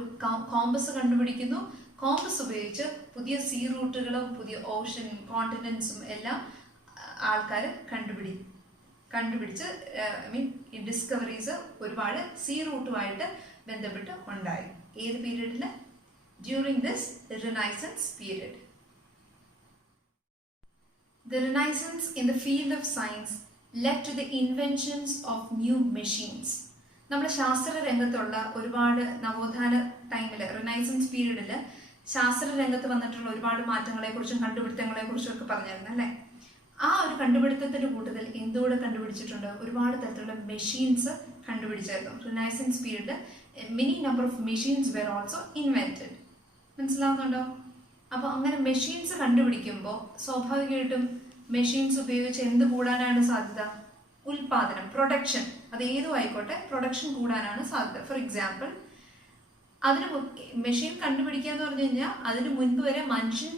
കോമ്പസ് കണ്ടുപിടിക്കുന്നു. കോമ്പസ് ഉപയോഗിച്ച് പുതിയ സീ റൂട്ടുകളും പുതിയ ഓഷൻ കോണ്ടിനെന്റ്സും എല്ലാം ആൾക്കാർ കണ്ടുപിടിച്ച് ഈ ഡിസ്കവറീസ് ഒരുപാട് സീ റൂട്ടുമായിട്ട് ബന്ധപ്പെട്ട് ഉണ്ടായി. ഏത് പീരീഡിൽ? During this renaissance period. The Renaissance in the field of science led to the inventions of new machines. നമ്മുടെ ശാസ്ത്ര രംഗത്തുള്ള ഒരുപാട് നവോത്ഥാന ടൈമിൽ, റിനൈസൻസ് പീരീഡിൽ ശാസ്ത്ര രംഗത്ത് വന്നിട്ടുള്ള ഒരുപാട് മാറ്റങ്ങളെ കുറിച്ചും കണ്ടുപിടുത്തങ്ങളെ കുറിച്ചും ഒക്കെ പറഞ്ഞിരുന്നു അല്ലേ. ആ ഒരു കണ്ടുപിടുത്തത്തിന്റെ കൂട്ടത്തിൽ എന്തുകൂടെ കണ്ടുപിടിച്ചിട്ടുണ്ട്? ഒരുപാട് തരത്തിലുള്ള മെഷീൻസ് കണ്ടുപിടിച്ചായിരുന്നു. റിനൈസൻസ് പീരീഡിൽ many number of machines were also invented. മനസ്സിലാവുന്നുണ്ടോ? അപ്പോൾ അങ്ങനെ മെഷീൻസ് കണ്ടുപിടിക്കുമ്പോൾ സ്വാഭാവികമായിട്ടും മെഷീൻസ് ഉപയോഗിച്ച് എന്ത് കൂടാനാണ് സാധ്യത? ഉൽപാദനം, പ്രൊഡക്ഷൻ, അത് ഏതും ആയിക്കോട്ടെ, പ്രൊഡക്ഷൻ കൂടാനാണ് സാധ്യത. ഫോർ എക്സാമ്പിൾ, അതിന് മെഷീൻ കണ്ടുപിടിക്കുക എന്ന് പറഞ്ഞു കഴിഞ്ഞാൽ അതിന് മുൻപ് വരെ മനുഷ്യൻ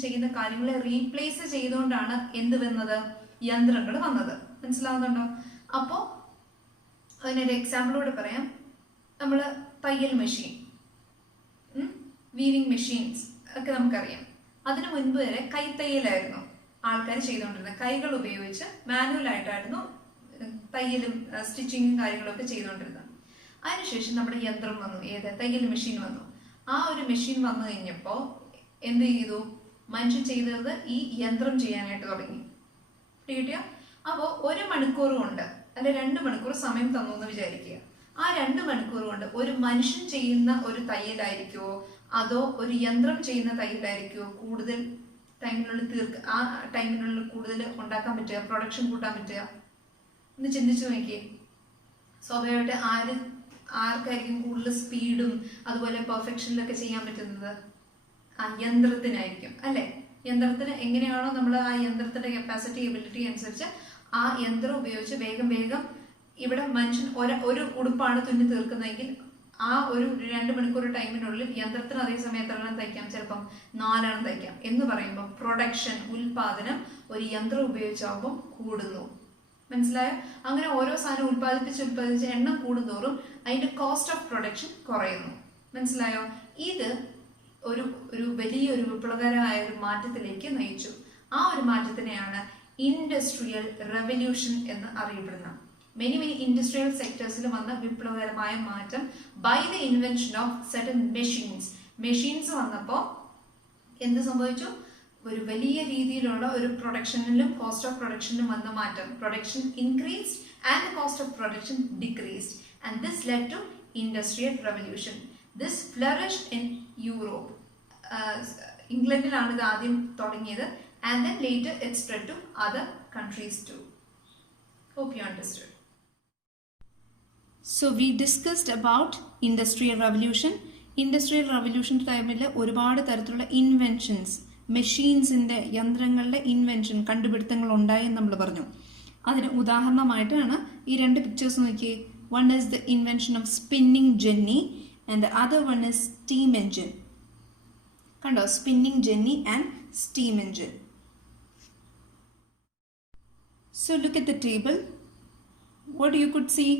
ചെയ്യുന്ന കാര്യങ്ങളെ റീപ്ലേസ് ചെയ്തുകൊണ്ടാണ് എന്ത് വന്നത്? യന്ത്രങ്ങൾ വന്നത്. മനസ്സിലാവുന്നുണ്ടോ? അപ്പോൾ അതിനൊരു എക്സാമ്പിളോട് പറയാം. നമ്മൾ തയ്യൽ മെഷീൻ, വീവിങ് മെഷീൻസ് ഒക്കെ നമുക്കറിയാം. അതിനു മുൻപ് വരെ കൈത്തയ്യലായിരുന്നു ആൾക്കാർ ചെയ്തുകൊണ്ടിരുന്നത്. കൈകൾ ഉപയോഗിച്ച് മാനുവലായിട്ടായിരുന്നു തയ്യലും സ്റ്റിച്ചിങ്ങും കാര്യങ്ങളൊക്കെ ചെയ്തുകൊണ്ടിരുന്നത്. അതിനുശേഷം നമ്മുടെ യന്ത്രം വന്നു. തയ്യൽ മെഷീൻ വന്നു. ആ ഒരു മെഷീൻ വന്നു കഴിഞ്ഞപ്പോൾ എന്ത് ചെയ്തു? മനുഷ്യൻ ചെയ്തത് ഈ യന്ത്രം ചെയ്യാനായിട്ട് തുടങ്ങി. കിട്ടിയോ? അപ്പോൾ 1 മണിക്കൂർ കൊണ്ട്, അല്ലെ 2 മണിക്കൂർ സമയം തന്നു എന്ന് വിചാരിക്കുക. ആ 2 മണിക്കൂർ കൊണ്ട് ഒരു മനുഷ്യൻ ചെയ്യുന്ന ഒരു തയ്യലായിരിക്കുമോ അതോ ഒരു യന്ത്രം ചെയ്യുന്ന തയ്യലായിരിക്കുമോ കൂടുതൽ ടൈമിനുള്ളിൽ കൂടുതൽ ഉണ്ടാക്കാൻ പറ്റുക, പ്രൊഡക്ഷൻ കൂട്ടാൻ പറ്റുക? ഒന്ന് ചിന്തിച്ചു നോക്കിയേ. സ്വാഭാവികമായിട്ട് ആർക്കായിരിക്കും കൂടുതൽ സ്പീഡും അതുപോലെ പെർഫെക്ഷനിലൊക്കെ ചെയ്യാൻ പറ്റുന്നത്? ആ യന്ത്രത്തിനായിരിക്കും അല്ലെ. യന്ത്രത്തിന് എങ്ങനെയാണോ നമ്മൾ ആ യന്ത്രത്തിന്റെ കപ്പാസിറ്റി, എബിലിറ്റി അനുസരിച്ച് ആ യന്ത്രം ഉപയോഗിച്ച് വേഗം ഇവിടെ മനുഷ്യൻ ഒരു ഉടുപ്പാണ് തുന്നി തീർക്കുന്നതെങ്കിൽ ആ ഒരു 2 മണിക്കൂർ ടൈമിനുള്ളിൽ യന്ത്രത്തിന് അതേ സമയം എത്ര എണ്ണം തയ്ക്കാം? ചിലപ്പം 4 എണ്ണം തയ്ക്കാം. എന്ന് പറയുമ്പോൾ പ്രൊഡക്ഷൻ, ഉൽപാദനം ഒരു യന്ത്രം ഉപയോഗിച്ചാകുമ്പോൾ കൂടുന്നു. മനസ്സിലായോ? അങ്ങനെ ഓരോ സാധനം ഉൽപ്പാദിപ്പിച്ച് എണ്ണം കൂടുന്തോറും അതിന്റെ കോസ്റ്റ് ഓഫ് പ്രൊഡക്ഷൻ കുറയുന്നു. മനസ്സിലായോ? ഇത് ഒരു വലിയൊരു വിപ്ലവകരമായ ഒരു മാറ്റത്തിലേക്ക് നയിച്ചു. ആ ഒരു മാറ്റത്തിനെയാണ് ഇൻഡസ്ട്രിയൽ റെവല്യൂഷൻ എന്ന് അറിയപ്പെടുന്ന മെനി ഇൻഡസ്ട്രിയൽ സെക്ടേഴ്സിൽ വന്ന വിപ്ലവകരമായ മാറ്റം by the invention of certain machines വന്നപ്പോൾ എന്ത് സംഭവിച്ചു? ഒരു വലിയ രീതിയിലുള്ള ഒരു പ്രൊഡക്ഷനിലും കോസ്റ്റ് ഓഫ് പ്രൊഡക്ഷനിലും വന്ന മാറ്റം. Production increased and cost of production decreased and this led to industrial revolution. This flourished in Europe. ഇംഗ്ലണ്ടിലാണ് ഇത് ആദ്യം തുടങ്ങിയത്. And then later it spread to other countries too. Hope you understood. So we discussed about Industrial Revolution. Industrial Revolution ടൈമിൽ ഒരുപാട് തരത്തിലുള്ള inventions, മെഷീൻസിൻ്റെ, യന്ത്രങ്ങളുടെ invention, കണ്ടുപിടുത്തങ്ങൾ ഉണ്ടായി എന്ന് നമ്മൾ പറഞ്ഞു. അതിന് ഉദാഹരണമായിട്ടാണ് ഈ രണ്ട് പിക്ചേഴ്സ് നോക്കിയേ. One is the invention of spinning jenny and the other one is steam engine. കണ്ടോ? Spinning jenny and steam engine. So look at the table. What you could see?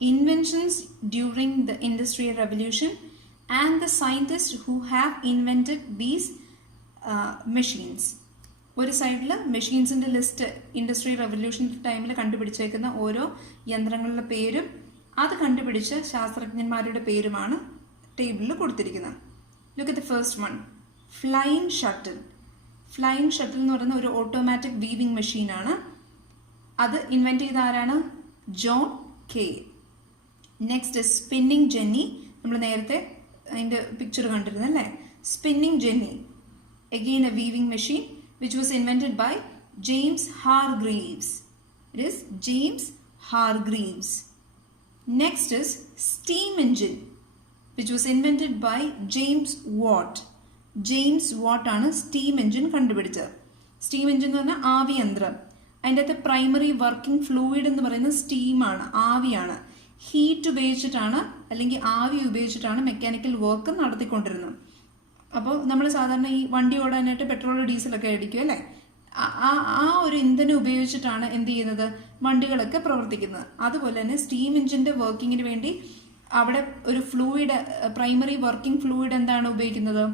Inventions during the Industrial Revolution and the scientists who have invented these machines. ഒരു സൈഡിൽ മെഷീൻസിൻ്റെ list, industrial revolution ടൈമിൽ കണ്ടുപിടിച്ചേക്കുന്ന ഓരോ യന്ത്രങ്ങളുടെ പേരും അത് കണ്ടുപിടിച്ച ശാസ്ത്രജ്ഞന്മാരുടെ പേരുമാണ് ടേബിളിൽ കൊടുത്തിരിക്കുന്നത്. Look at the first one, flying shuttle. Flying shuttle എന്ന് പറയുന്ന ഒരു ഓട്ടോമാറ്റിക് വീവിംഗ് മെഷീനാണ്. അത് ഇൻവെൻറ്റ് ചെയ്ത ആരാണ്? John Kay. Next spinning jenny. നമ്മൾ നേരത്തെ അതിൻ്റെ പിക്ചർ കണ്ടിരുന്നല്ലേ? Spinning jenny, again a weaving machine which was invented by James Hargreaves. It is James Hargreaves. Next is steam engine which was invented by James Watt. James Watt ആണ് steam engine കണ്ടുപിടിച്ചത്. Steam engine എന്ന് പറഞ്ഞാൽ ആവി യന്ത്രം. അതിൻ്റെ അകത്ത് primary working fluid എന്ന് പറയുന്നത് സ്റ്റീമാണ്, ആവിയാണ്. ഹീറ്റ് ഉപയോഗിച്ചിട്ടാണ് അല്ലെങ്കിൽ ആവി ഉപയോഗിച്ചിട്ടാണ് മെക്കാനിക്കൽ വർക്ക് നടത്തിക്കൊണ്ടിരുന്നത്. അപ്പോൾ നമ്മൾ സാധാരണ ഈ വണ്ടി ഓടാനായിട്ട് പെട്രോൾ ഡീസലൊക്കെ അടിക്കും അല്ലേ? ആ ഒരു ഇന്ധനം ഉപയോഗിച്ചിട്ടാണ് എന്ത് ചെയ്യുന്നത്? വണ്ടികളൊക്കെ പ്രവർത്തിക്കുന്നത്. അതുപോലെ തന്നെ സ്റ്റീം എൻജിൻ്റെ വർക്കിങ്ങിന് വേണ്ടി അവിടെ ഒരു ഫ്ലൂയിഡ്, പ്രൈമറി വർക്കിംഗ് ഫ്ലൂയിഡ് എന്താണ് ഉപയോഗിക്കുന്നത്?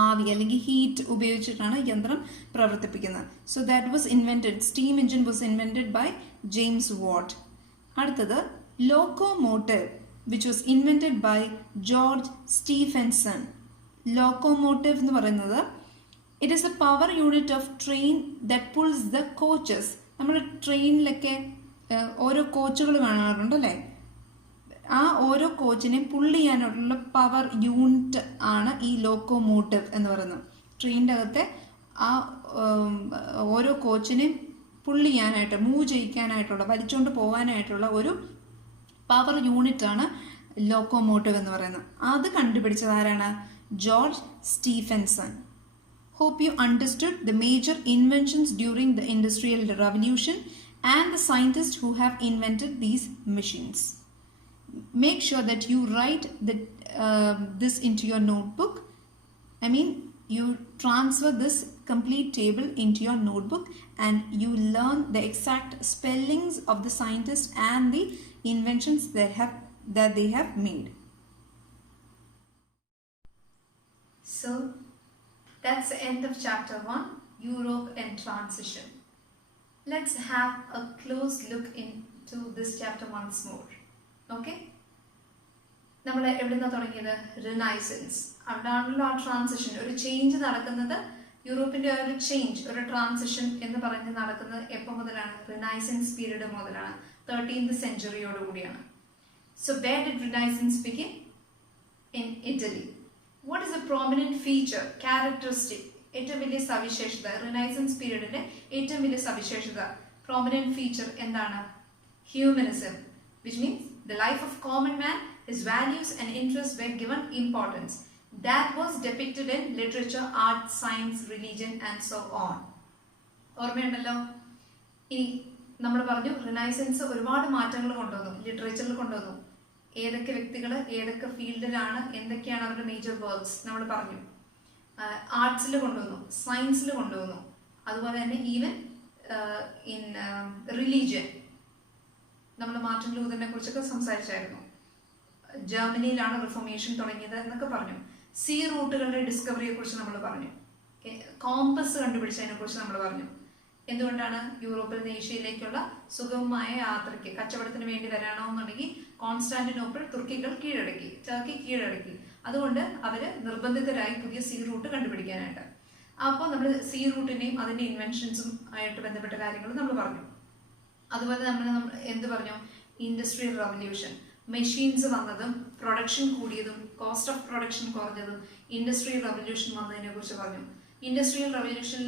ആവി അല്ലെങ്കിൽ ഹീറ്റ് ഉപയോഗിച്ചിട്ടാണ് യന്ത്രം പ്രവർത്തിപ്പിക്കുന്നത്. So that was invented, steam engine was invented by James Watt. അടുത്തത് locomotive which was invented by George Stephenson. Locomotive എന്ന് പറയുന്നത് it is a power unit of train that pulls the coaches. നമ്മൾ ട്രെയിനിലൊക്കെ ഓരോ കോച്ചുകൾ കാണാറുണ്ടല്ലേ? ആ ഓരോ കോച്ചിനെ പുള്ള് ചെയ്യാനുള്ള പവർ യൂണിറ്റ് ആണ് ഈ ലോക്കോമോട്ടീവ് എന്ന് പറയുന്നത്. ട്രെയിനിൻ്റെ അകത്തെ ആ ഓരോ കോച്ചിനെ പുള്ള് ചെയ്യാനായിട്ട്, മൂവ് ചെയ്യിക്കാനായിട്ടുള്ള, വലിച്ചുകൊണ്ട് പോകാനായിട്ടുള്ള ഒരു പവർ യൂണിറ്റ് ആണ് ലോക്കോമോട്ടീവ് എന്ന് പറയുന്നത്. അത് കണ്ടുപിടിച്ചത് ആരാണ്? George Stephenson. Hope you understood the major inventions during the Industrial Revolution and the scientists who have invented these machines. Make sure that you write this into your notebook. I mean, you transfer this complete table into your notebook and you learn the exact spellings of the scientists and the inventions that they have made. So that's the end of chapter 1, Europe and Transition. Let's have a close look into this chapter once more. Okay? നമ്മൾ എവിടെ നിന്നാണ് തുടങ്ങിയത്? Renaissance. അവിടെയാണല്ലോ ആ transition, ഒരു change നടക്കുന്നത്. യൂറോപ്പിൻ്റെ ഒരു change, ഒരു transition എന്ന് പറഞ്ഞ് നടക്കുന്നത് എപ്പോൾ മുതലാണ്? റിനൈസൻസ് പീരീഡ് മുതലാണ്. 13th centuryയോട് കൂടിയാണ്. So where did Renaissance begin? In Italy. What is a prominent feature, characteristic, ഏറ്റവും വലിയ സവിശേഷത, റിനൈസൻസ് പീരീഡിന്റെ ഏറ്റവും വലിയ സവിശേഷത, prominent feature എന്താണ്? Humanism, which means the life of common man, his values and interests were given importance. That was depicted in literature, art, science, religion and so on. ഓർമ്മയുണ്ടല്ലോ? ഇനി നമ്മൾ പറഞ്ഞു റിനൈസൻസ് ഒരുപാട് മാറ്റങ്ങൾ കൊണ്ടുവന്നു, ലിറ്ററേച്ചറിൽ കൊണ്ടുവന്നു. ഏതൊക്കെ വ്യക്തികൾ ഏതൊക്കെ ഫീൽഡിലാണ്, എന്തൊക്കെയാണ് അവരുടെ മേജർ വർക്ക്സ് നമ്മൾ പറഞ്ഞു. ആർട്സിൽ കൊണ്ടുവന്നു, സയൻസിൽ കൊണ്ടുവന്നു, അതുപോലെ തന്നെ ഈവൻ ഇൻ റിലീജിയൻ നമ്മൾ മാർട്ടിൻ ലൂതറിനെ കുറിച്ചൊക്കെ സംസാരിച്ചായിരുന്നു. ജർമ്മനിയിലാണ് റിഫോർമേഷൻ തുടങ്ങിയത് എന്നൊക്കെ പറഞ്ഞു. സീ റൂട്ടുകളുടെ ഡിസ്കവറിയെ കുറിച്ച് നമ്മൾ പറഞ്ഞു. കോമ്പസ് കണ്ടുപിടിച്ചതിനെ കുറിച്ച് നമ്മൾ പറഞ്ഞു. എന്തുകൊണ്ടാണ്? യൂറോപ്പിൽ നിന്ന് ഏഷ്യയിലേക്കുള്ള സുഗമമായ യാത്രയ്ക്ക് കച്ചവടത്തിന് വേണ്ടി വരാണമെന്നുണ്ടെങ്കിൽ കോൺസ്റ്റാന്റിനോപ്പിൾ ടർക്കി കീഴടക്കി. അതുകൊണ്ട് അവര് നിർബന്ധിതരായി പുതിയ സീ റൂട്ട് കണ്ടുപിടിക്കാനായിട്ട്. അപ്പോൾ നമ്മൾ സീ റൂട്ടിനെയും അതിന്റെ ഇൻവെൻഷൻസും ആയിട്ട് ബന്ധപ്പെട്ട കാര്യങ്ങൾ നമ്മൾ പറഞ്ഞു. അതുപോലെ നമ്മൾ എന്ത് പറഞ്ഞു? ഇൻഡസ്ട്രിയൽ റവല്യൂഷൻ, മെഷീൻസ് വന്നതും പ്രൊഡക്ഷൻ കൂടിയതും കോസ്റ്റ് ഓഫ് പ്രൊഡക്ഷൻ കുറഞ്ഞതും ഇൻഡസ്ട്രിയൽ റവല്യൂഷൻ വന്നതിനെ കുറിച്ച് പറഞ്ഞു. ഇൻഡസ്ട്രിയൽ റവല്യൂഷൻ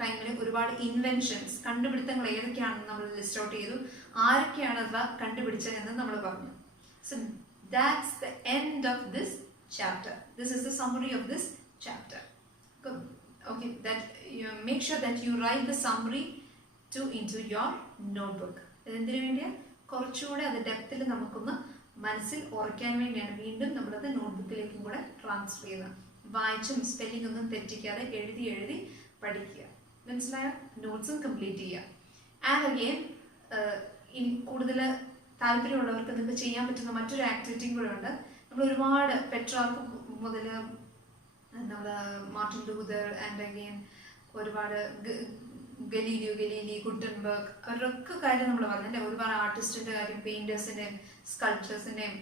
ടൈമിൽ ഒരുപാട് ഇൻവെൻഷൻസ്, കണ്ടുപിടുത്തങ്ങൾ ഏതൊക്കെയാണെന്ന് നമ്മൾ ലിസ്റ്റ് ഔട്ട് ചെയ്തു. ആരൊക്കെയാണ് അവ കണ്ടുപിടിച്ചതെന്ന് നമ്മൾ പറഞ്ഞു. So that's the end of this chapter. This is the summary of this chapter. Okay, that you make sure that you write the summary into your notebook. എന്തിനു വേണ്ടിയാ? കുറച്ചുകൂടെ അത് ഡെപ്തിൽ നമുക്കൊന്ന് മനസ്സിൽ ഉറയ്ക്കാൻ വേണ്ടിയാണ് വീണ്ടും നമ്മളത് നോട്ട്ബുക്കിലേക്കും കൂടെ ട്രാൻസ്ഫർ ചെയ്യുന്നത്. വായിച്ചും സ്പെല്ലിംഗ് ഒന്നും തെറ്റിക്കാതെ എഴുതി പഠിക്കുക. മനസ്സിലായോ? നോട്ട്സും കംപ്ലീറ്റ് ചെയ്യുക. ആൻഡ് അഗെയിൻ ഇനി കൂടുതൽ താല്പര്യമുള്ളവർക്ക് നിങ്ങൾക്ക് ചെയ്യാൻ പറ്റുന്ന മറ്റൊരു ആക്ടിവിറ്റിയും കൂടെ ഉണ്ട്. നമ്മൾ ഒരുപാട് പെട്രാർക്ക് മുതൽ നമ്മൾ മാർട്ടിൻ ലൂതർ ആൻഡ് അഗെയിൻ ഒരുപാട് ഗലീലി, ഗുട്ടൻബർഗ്, അവരൊക്കെ കാര്യം നമ്മൾ പറഞ്ഞില്ലേ. ഒരുപാട് ആർട്ടിസ്റ്റിന്റെ കാര്യം, പെയിന്റേഴ്സിന്റെയും സ്കൾപ്ചേഴ്സിന്റെയും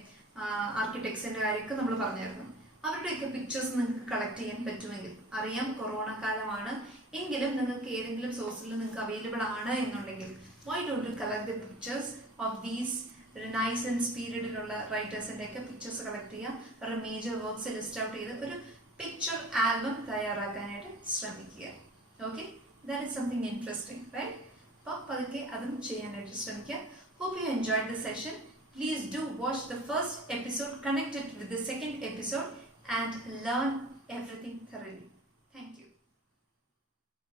ആർക്കിടെക്ട്സിന്റെ കാര്യമൊക്കെ നമ്മൾ പറഞ്ഞായിരുന്നു. അവരുടെയൊക്കെ പിക്ചേഴ്സ് നിങ്ങൾക്ക് കളക്ട് ചെയ്യാൻ പറ്റുമെങ്കിൽ, അറിയാം കൊറോണ കാലമാണ് എങ്കിലും നിങ്ങൾക്ക് ഏതെങ്കിലും സോഴ്സിൽ നിങ്ങൾക്ക് അവൈലബിൾ ആണ് എന്നുണ്ടെങ്കിൽ, why don't you collect the pictures of these renaissance പീരീഡിലുള്ള റൈറ്റേഴ്സിന്റെ ഒക്കെ പിക്ചേഴ്സ് കളക്ട് ചെയ്യുക. അവരുടെ മേജർ വർക്ക്സ് ലിസ്റ്റ് ഔട്ട് ചെയ്ത് ഒരു പിക്ചർ ആൽബം തയ്യാറാക്കാനായിട്ട് ശ്രമിക്കുക. Okay, that is something interesting, right? അപ്പോൾ പതുക്കെ അതും ചെയ്യാനായിട്ട് ശ്രമിക്കുക. Hope you enjoyed the session. Please do watch the first episode, connect it with the second episode and learn everything thoroughly.